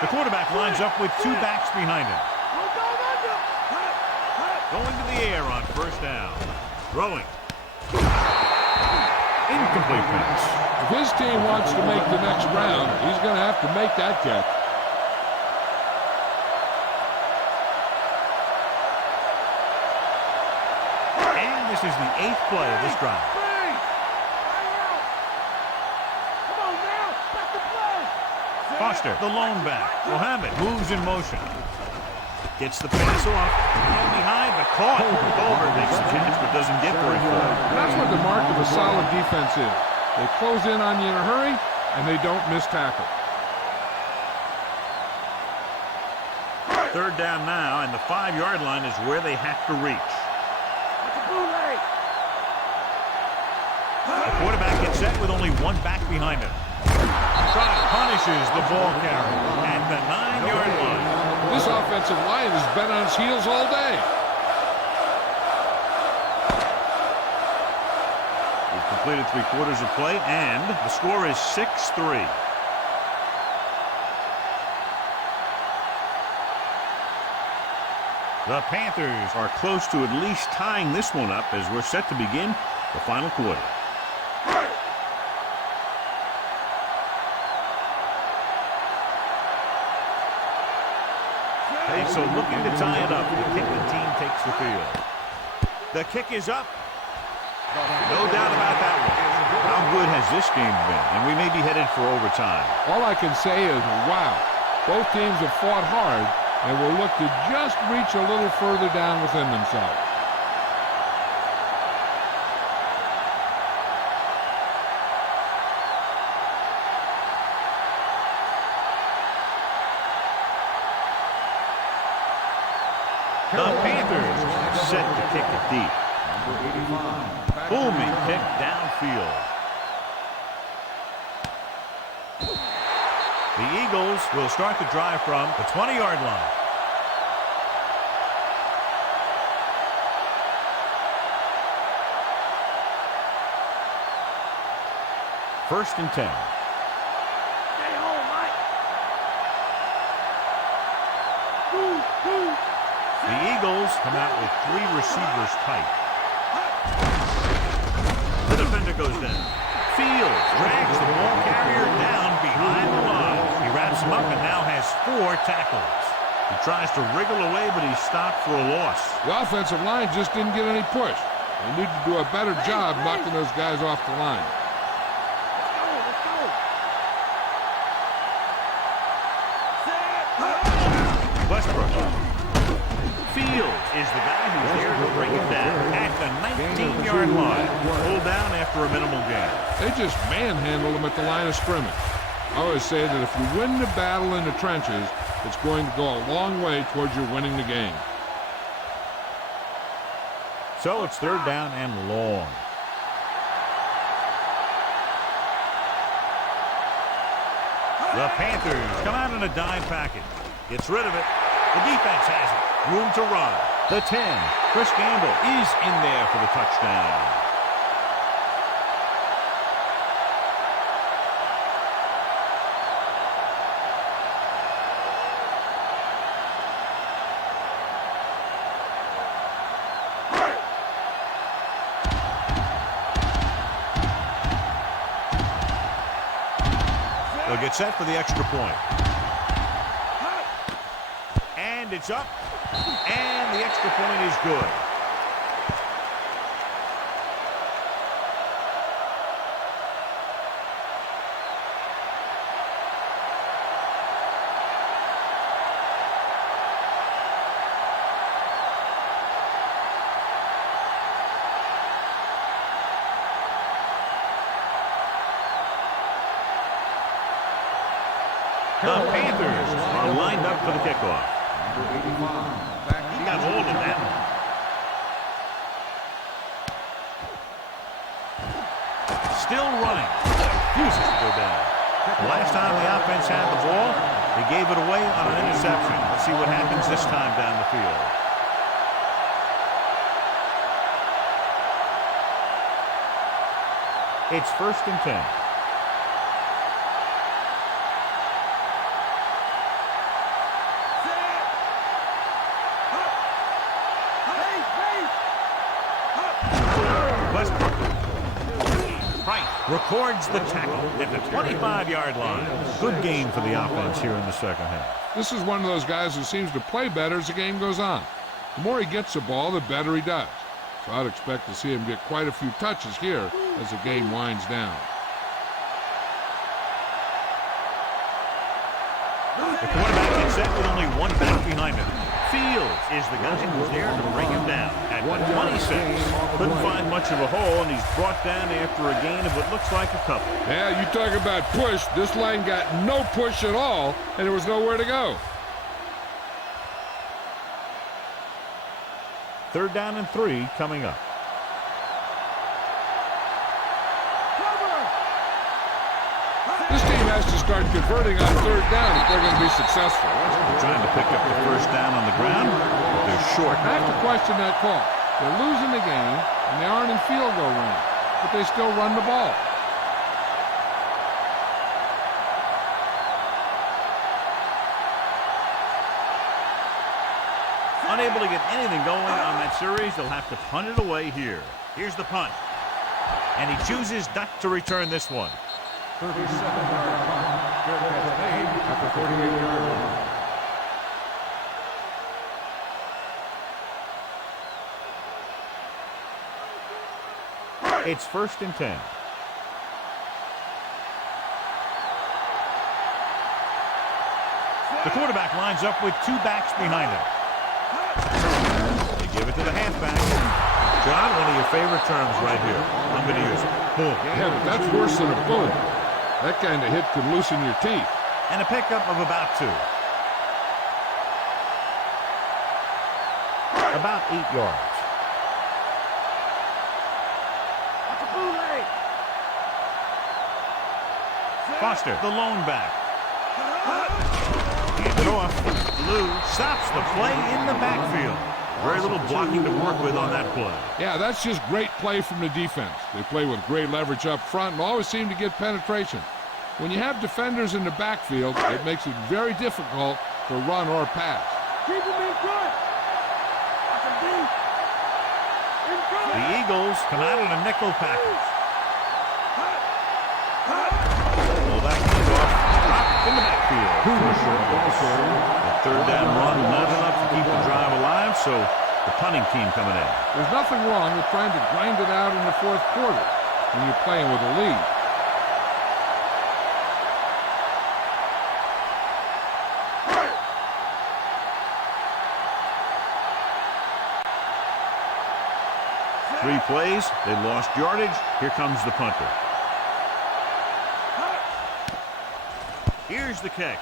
The quarterback lines up with 2 backs behind him. Going to the air on 1st down. Throwing. Incomplete pass. If his team wants to make the next round, he's going to have to make that catch. And this is the 8th play of this drive. Foster, the lone back. Mohammed moves in motion. Gets the pass off. From behind, but caught. Over makes the catch, but doesn't get very far. And that's what the mark of a solid defense is. They close in on you in a hurry, and they don't miss tackle. 3rd down now, and the 5-yard line is where they have to reach. The quarterback gets set with only 1 back behind him. Punishes the ball carrier at the 9-yard line. This offensive line has been on its heels all day. We've completed 3/4 of play, and the score is 6-3. The Panthers are close to at least tying this one up as we're set to begin the final quarter. Okay, so looking to tie it up, the kicking team takes the field. The kick is up. No doubt about that one. How good has this game been? And we may be headed for overtime. All I can say is, wow. Both teams have fought hard and will look to just reach a little further down within themselves. The Panthers set to kick it deep. Booming kick downfield. The Eagles will start the drive from the 20-yard line. First and 10. The Eagles come out with 3 receivers tight. The defender goes down. Fields drags the ball carrier down behind the line. He wraps him up and now has 4 tackles. He tries to wriggle away, but he's stopped for a loss. The offensive line just didn't get any push. They need to do a better job knocking those guys off the line. Westbrook. Fields is the guy who's there to bring him down at the 19-yard line. Pulled down after a minimal gain. They just manhandled him at the line of scrimmage. I always say that if you win the battle in the trenches, it's going to go a long way towards you winning the game. So it's 3rd down and long. The Panthers come out in a dime package. Gets rid of it. The defense has it. Room to run. The 10. Chris Gamble is in there for the touchdown. They'll get set for the extra point. And it's up. And the extra point is good. The Panthers are lined up for the kickoff. He got hold of that one. Still running. Refuses to go down. The last time the offense had the ball, they gave it away on an interception. Let's see what happens this time down the field. It's 1st and 10. Records the tackle at the 25-yard line. Good game for the offense here in the second half. This is one of those guys who seems to play better as the game goes on. The more he gets the ball, the better he does. So I'd expect to see him get quite a few touches here as the game winds down. The quarterback gets set with only one back behind him. Fields is the guy who's there to bring him down at 26. Couldn't find much of a hole, and he's brought down after a gain of what looks like a couple. Yeah, you talk about push. This line got no push at all, and there was nowhere to go. 3rd down and 3 coming up. This team has to start converting on 3rd down if they're going to be successful. Trying to pick up the 1st down on the ground. They're short. I have to question that call. They're losing the game, and they aren't in field goal range, but they still run the ball. Unable to get anything going on that series, they'll have to punt it away here. Here's the punt. And he chooses not to return this one. 37-yard punt. Fair catch made at the 48-yard line. It's 1st and 10. The quarterback lines up with 2 backs behind him. They give it to the halfback. John, one of your favorite terms right here. I'm going to use it. Boom. Yeah, but that's worse than a boom. That kind of hit could loosen your teeth. And a pickup of about 2. About 8 yards. Foster, the lone back. Hand it off. Lou stops the play in the backfield. Very little blocking to work with on that play. Yeah, that's just great play from the defense. They play with great leverage up front and always seem to get penetration. When you have defenders in the backfield, it makes it very difficult to run or pass. Keep him in front. The Eagles come out in a nickel package. Well, that comes off. Dropped in the backfield. The third down run, not enough to keep the drive alive, so the punting team coming in. There's nothing wrong with trying to grind it out in the fourth quarter when you're playing with a lead. Three plays, they lost yardage. Here comes the punter. Here's the kick.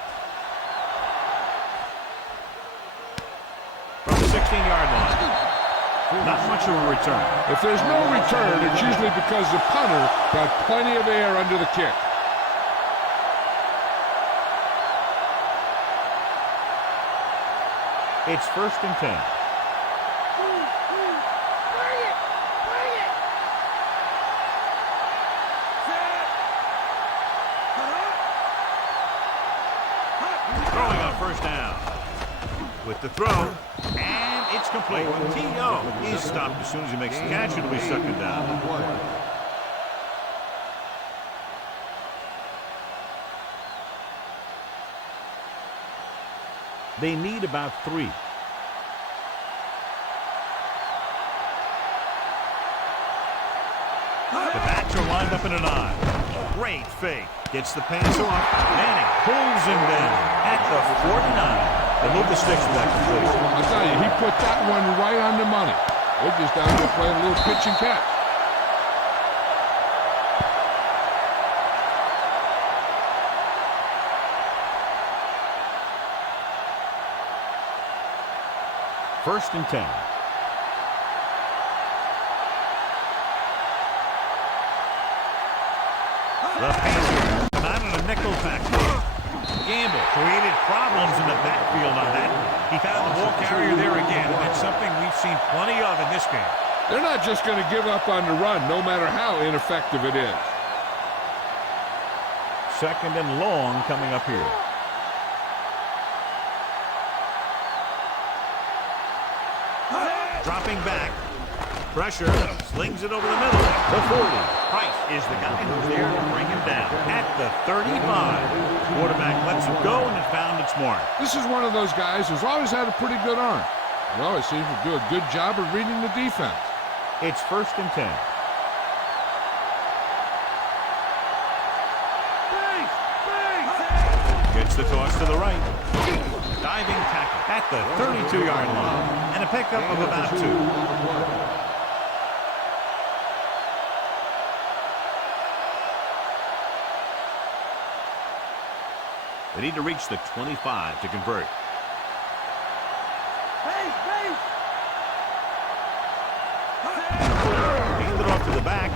From the 16-yard line. Not much of a return. If there's no return, it's usually because the punter got plenty of air under the kick. It's 1st and 10. Throwing on 1st down. With the throw, and it's complete. T.O. is stopped as soon as he makes the catch. It'll be 2nd down. They need about 3. The backs are lined up in an eye. Great fake. Gets the pass off. Manning pulls him down at the 49. They move the sticks with that completion. I'll tell you, he put that one right on the money. They're just out there playing a little pitch and catch. First and 10. The Pacers come out in a nickel backfield. Gamble created problems in the backfield on that. He found the ball carrier there again, and that's something we've seen plenty of in this game. They're not just going to give up on the run, no matter how ineffective it is. 2nd and long coming up here. Dropping back. Pressure. Slings it over the middle. The 40. Price is the guy who's there to bring him down. At the 35. Quarterback lets it go, and it found its mark. This is one of those guys who's always had a pretty good arm. He always seems to do a good job of reading the defense. It's 1st and 10. Gets the toss to the right. Diving tackle at the 32-yard line. And a pickup of about 2. They need to reach the 25 to convert. Hand it off to the back.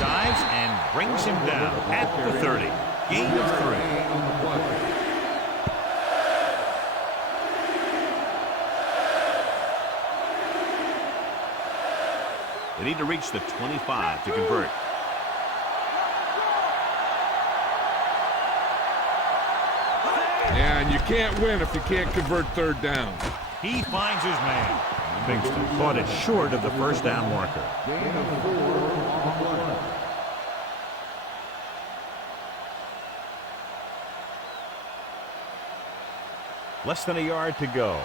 Dives and brings him down at the 30. Gain of 3. They need to reach the 25 to convert. Yeah, and you can't win if you can't convert 3rd down. He finds his man. Bigston caught it short of the 1st down marker. Less than a yard to go.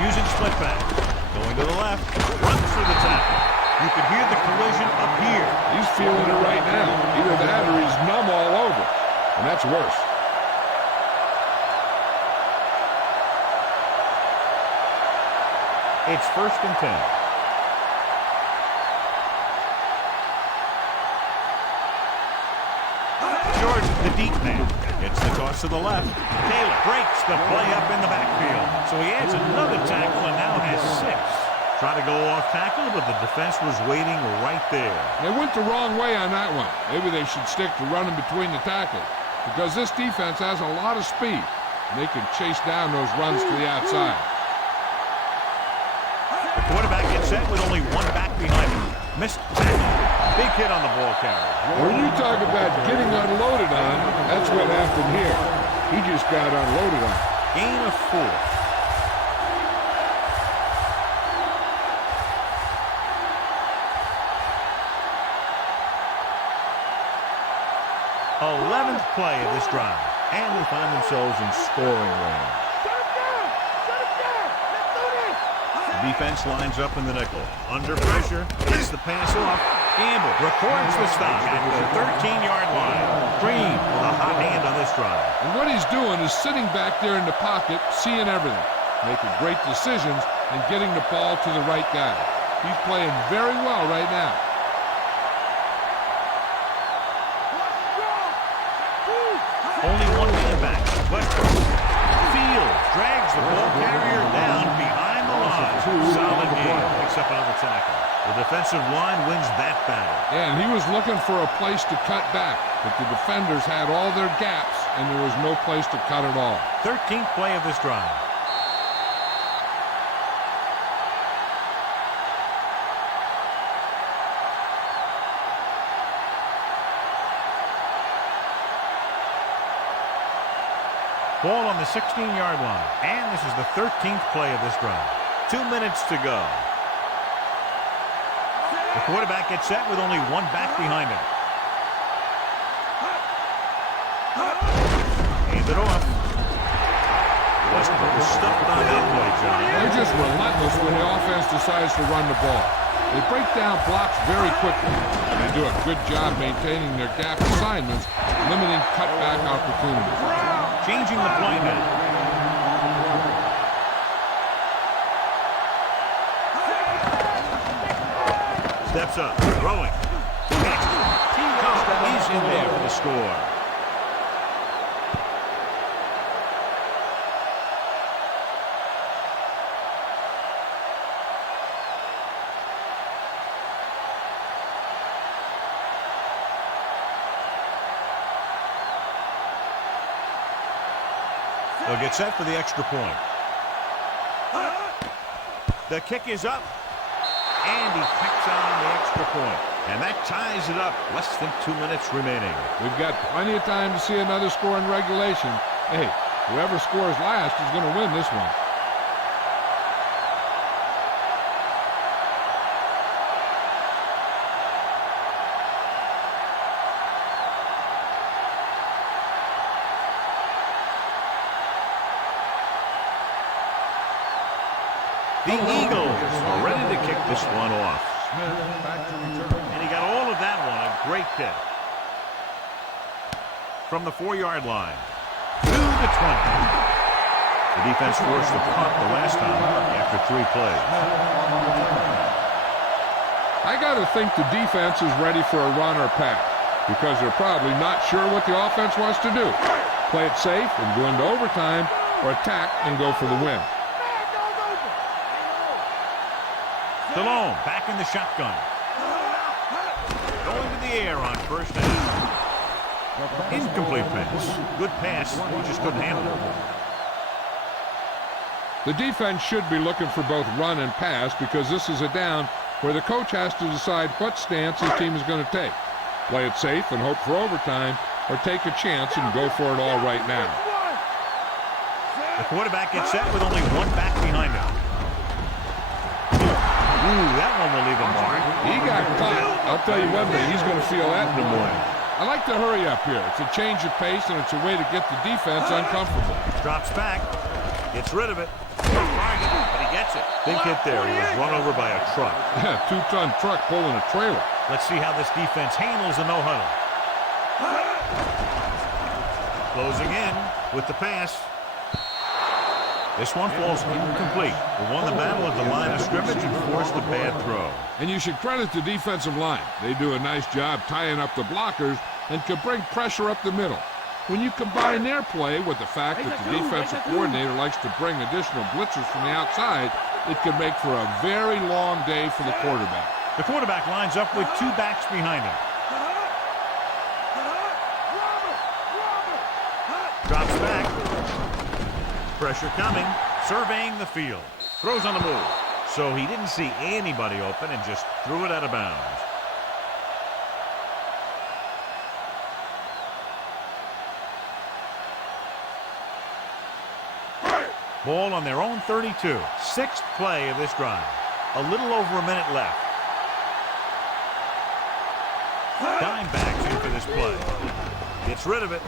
Using split back. Going to the left. Runs through the tackle. You could hear the collision up here. He's feeling it right now. Either that or he's numb all over. And that's worse. It's 1st and 10. Short towards the deep man. Gets the toss to the left. Taylor breaks the play up in the backfield. So he adds another tackle and now has 6. Trying to go off tackle, but the defense was waiting right there. They went the wrong way on that one. Maybe they should stick to running between the tackles, because this defense has a lot of speed, and they can chase down those runs to the outside. The quarterback gets set with only one back behind him. Missed tackle. Big hit on the ball carrier. When you talk about getting unloaded on, that's what happened here. He just got unloaded on. Gain of 4. 11th play of this drive, and they find themselves in scoring range. The defense lines up in the nickel. Under pressure, gets the pass off. Gamble records the stop at the 13-yard line. Green with a hot hand on this drive. And what he's doing is sitting back there in the pocket, seeing everything, making great decisions, and getting the ball to the right guy. He's playing very well right now. Only one man back. Westbrook. Fields drags the ball carrier down behind the line. Solid game. Picks up another tackle. The defensive line wins that battle. Yeah, and he was looking for a place to cut back, but the defenders had all their gaps, and there was no place to cut at all. 13th play of this drive. Ball on the 16-yard line. And this is the 13th play of this drive. 2 minutes to go. The quarterback gets set with only one back behind him. Hands it off. Westbrook was stuffed on that play, John. They're just relentless when the offense decides to run the ball. They break down blocks very quickly, and they do a good job maintaining their gap assignments, limiting cutback opportunities. Changing the play now. Steps up, throwing. He's in there for the score. They'll get set for the extra point. The kick is up. And he kicks on the extra point. And that ties it up. Less than 2 minutes remaining. We've got plenty of time to see another score in regulation. Hey, whoever scores last is going to win this one. The Eagles are ready to kick this one off. And he got all of that one. A great kick. From the 4-yard line to the 20. The defense forced the punt the last time after 3 plays. I got to think the defense is ready for a run or pass, because they're probably not sure what the offense wants to do. Play it safe and go into overtime, or attack and go for the win. DeLHOMME back in the shotgun. Going to the air on first down. Incomplete pass. Good pass. He just couldn't handle it. The defense should be looking for both run and pass, because this is a down where the coach has to decide what stance his team is going to take. Play it safe and hope for overtime, or take a chance and go for it all right now. The quarterback gets set with only one back behind him. Ooh, that one will leave a mark. He got caught. I'll tell you one thing, he's going to feel that in the morning. I like to hurry up here. It's a change of pace, and it's a way to get the defense uncomfortable. Drops back. Gets rid of it. Target, but he gets it. Big hit there. He was run over by a truck. Yeah, 2-ton truck pulling a trailer. Let's see how this defense handles the no-huddle. Closing in with the pass. This one falls incomplete. They won the battle at the line of scrimmage and forced a bad throw. And you should credit the defensive line. They do a nice job tying up the blockers and can bring pressure up the middle. When you combine their play with the fact that the defensive coordinator likes to bring additional blitzers from the outside, it can make for a very long day for the quarterback. The quarterback lines up with two backs behind him. Drops back. Pressure coming. Surveying the field. Throws on the move. So he didn't see anybody open and just threw it out of bounds. Ball on their own 32. Sixth play of this drive. A little over a minute left. Dime backs in for this play. Gets rid of it.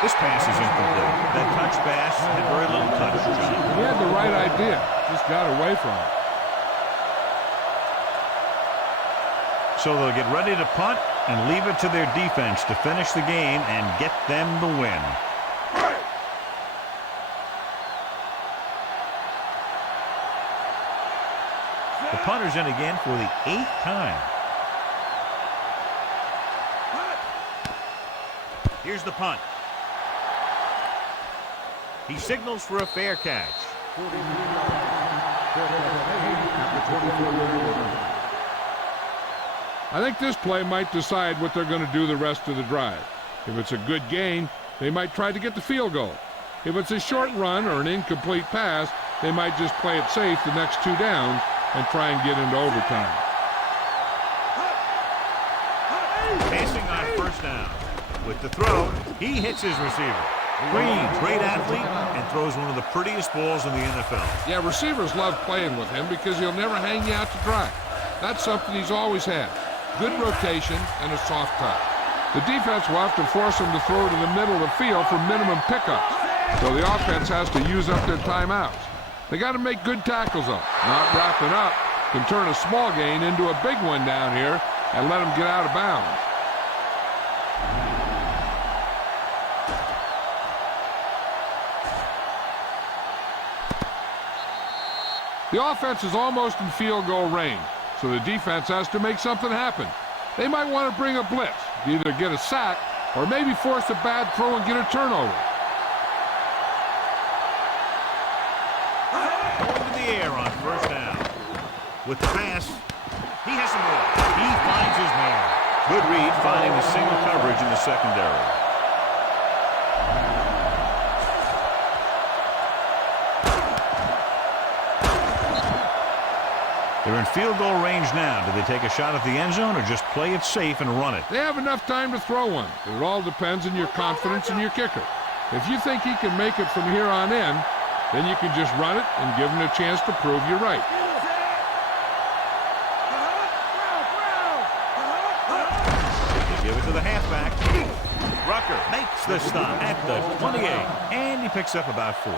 This pass is incomplete. That touch pass had very little touch, John. He had the right idea. Just got away from it. So they'll get ready to punt and leave it to their defense to finish the game and get them the win. The punter's in again for the 8th time. Here's the punt. He signals for a fair catch. I think this play might decide what they're going to do the rest of the drive. If it's a good gain, they might try to get the field goal. If it's a short run or an incomplete pass, they might just play it safe the next 2 downs and try and get into overtime. Passing on first down. With the throw, he hits his receiver. Green, great athlete, and throws one of the prettiest balls in the NFL. Yeah, receivers love playing with him because he'll never hang you out to dry. That's something he's always had. Good rotation and a soft touch. The defense will have to force him to throw to the middle of the field for minimum pickups. So the offense has to use up their timeouts. They got to make good tackles up. Not wrapping up can turn a small gain into a big one down here and let them get out of bounds. The offense is almost in field goal range, so the defense has to make something happen. They might want to bring a blitz, either get a sack or maybe force a bad throw and get a turnover. Going to the air on first down. With the pass, he has some room. He finds his man. Good read, finding the single coverage in the secondary. They're in field goal range now. Do they take a shot at the end zone or just play it safe and run it? They have enough time to throw one, but it all depends on your confidence in your kicker. If you think he can make it from here on in, then you can just run it and give him a chance to prove you're right. They give it to the halfback. Rucker makes the stop at the 28, and he picks up about 4.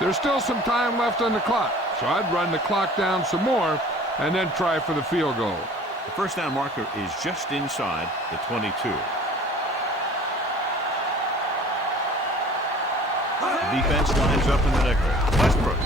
There's still some time left on the clock, so I'd run the clock down some more and then try for the field goal. The first down marker is just inside the 22. The defense lines up in the nickel. Westbrook.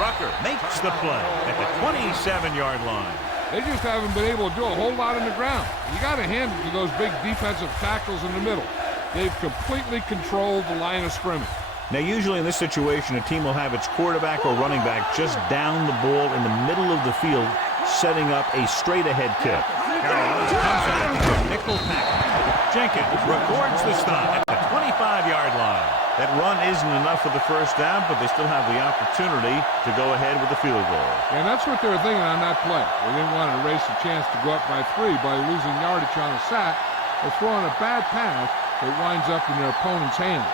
Rucker makes the play at the 27-yard line. They just haven't been able to do a whole lot on the ground. You got to hand it to those big defensive tackles in the middle. They've completely controlled the line of scrimmage. Now, usually in this situation, a team will have its quarterback or running back just down the ball in the middle of the field, setting up a straight-ahead kick. Carolina comes out to a nickel package. Jenkins records the stop at the 25-yard line. That run isn't enough for the first down, but they still have the opportunity to go ahead with the field goal. And that's what they were thinking on that play. They didn't want to race a chance to go up by 3 by losing yardage on a sack or throwing a bad pass that winds up in their opponent's hands.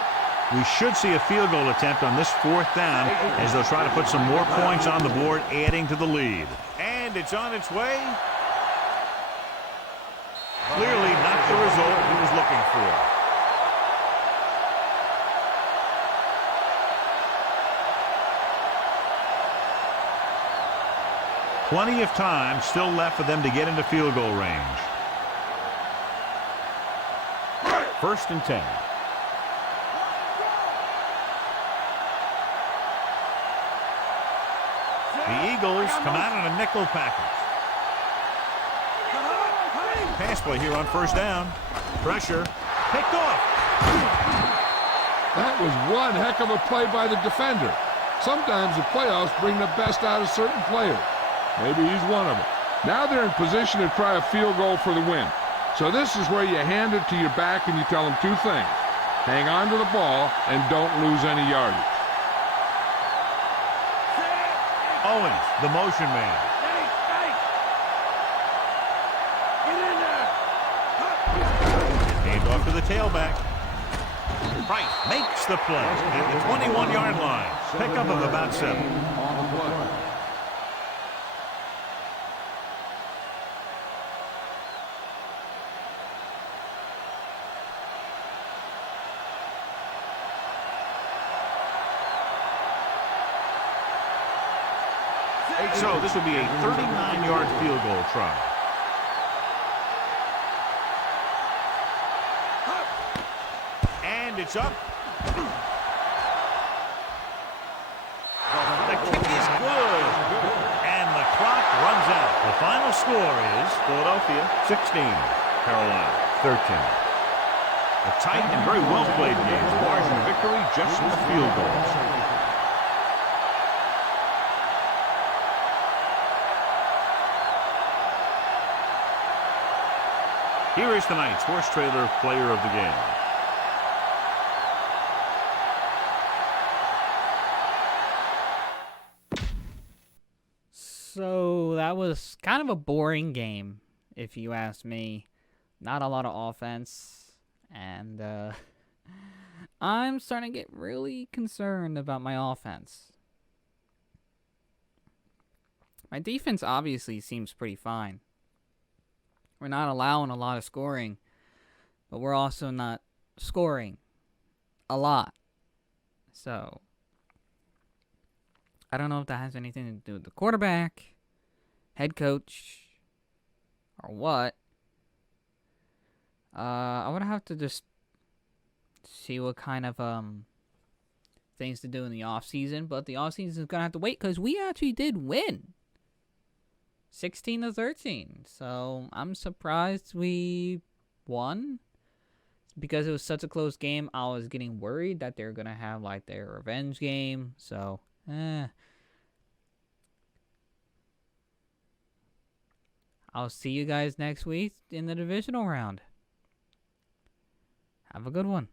We should see a field goal attempt on this 4th down as they'll try to put some more points on the board, adding to the lead. And it's on its way. Clearly not the result he was looking for. Plenty of time still left for them to get into field goal range. 1st and 10. The Eagles come out in a nickel package. pass play here on first down. Pressure. Picked off. That was one heck of a play by the defender. Sometimes the playoffs bring the best out of certain players. Maybe he's one of them. Now they're in position to try a field goal for the win. So this is where you hand it to your back and you tell them two things. Hang on to the ball and don't lose any yardage. Owens, the motion man. Hand off to the tailback. Price makes the play at the 21-yard line. Pickup of about 7. On the play. So this will be a 39-yard field goal try. And it's up. The kick is good. And the clock runs out. The final score is Philadelphia 16, Carolina 13. A tight and very well played game. The margin of victory just with field goals. Here is tonight's Horse Trailer Player of the Game. So that was kind of a boring game, if you ask me. Not a lot of offense, and I'm starting to get really concerned about my offense. My defense obviously seems pretty fine. We're not allowing a lot of scoring, but we're also not scoring a lot. So, I don't know if that has anything to do with the quarterback, head coach, or what. I would have to just see what kind of things to do in the offseason, but the offseason is going to have to wait because we actually did win. 16-13. So I'm surprised we won. Because it was such a close game, I was getting worried that they're going to have like their revenge game. So, I'll see you guys next week in the divisional round. Have a good one.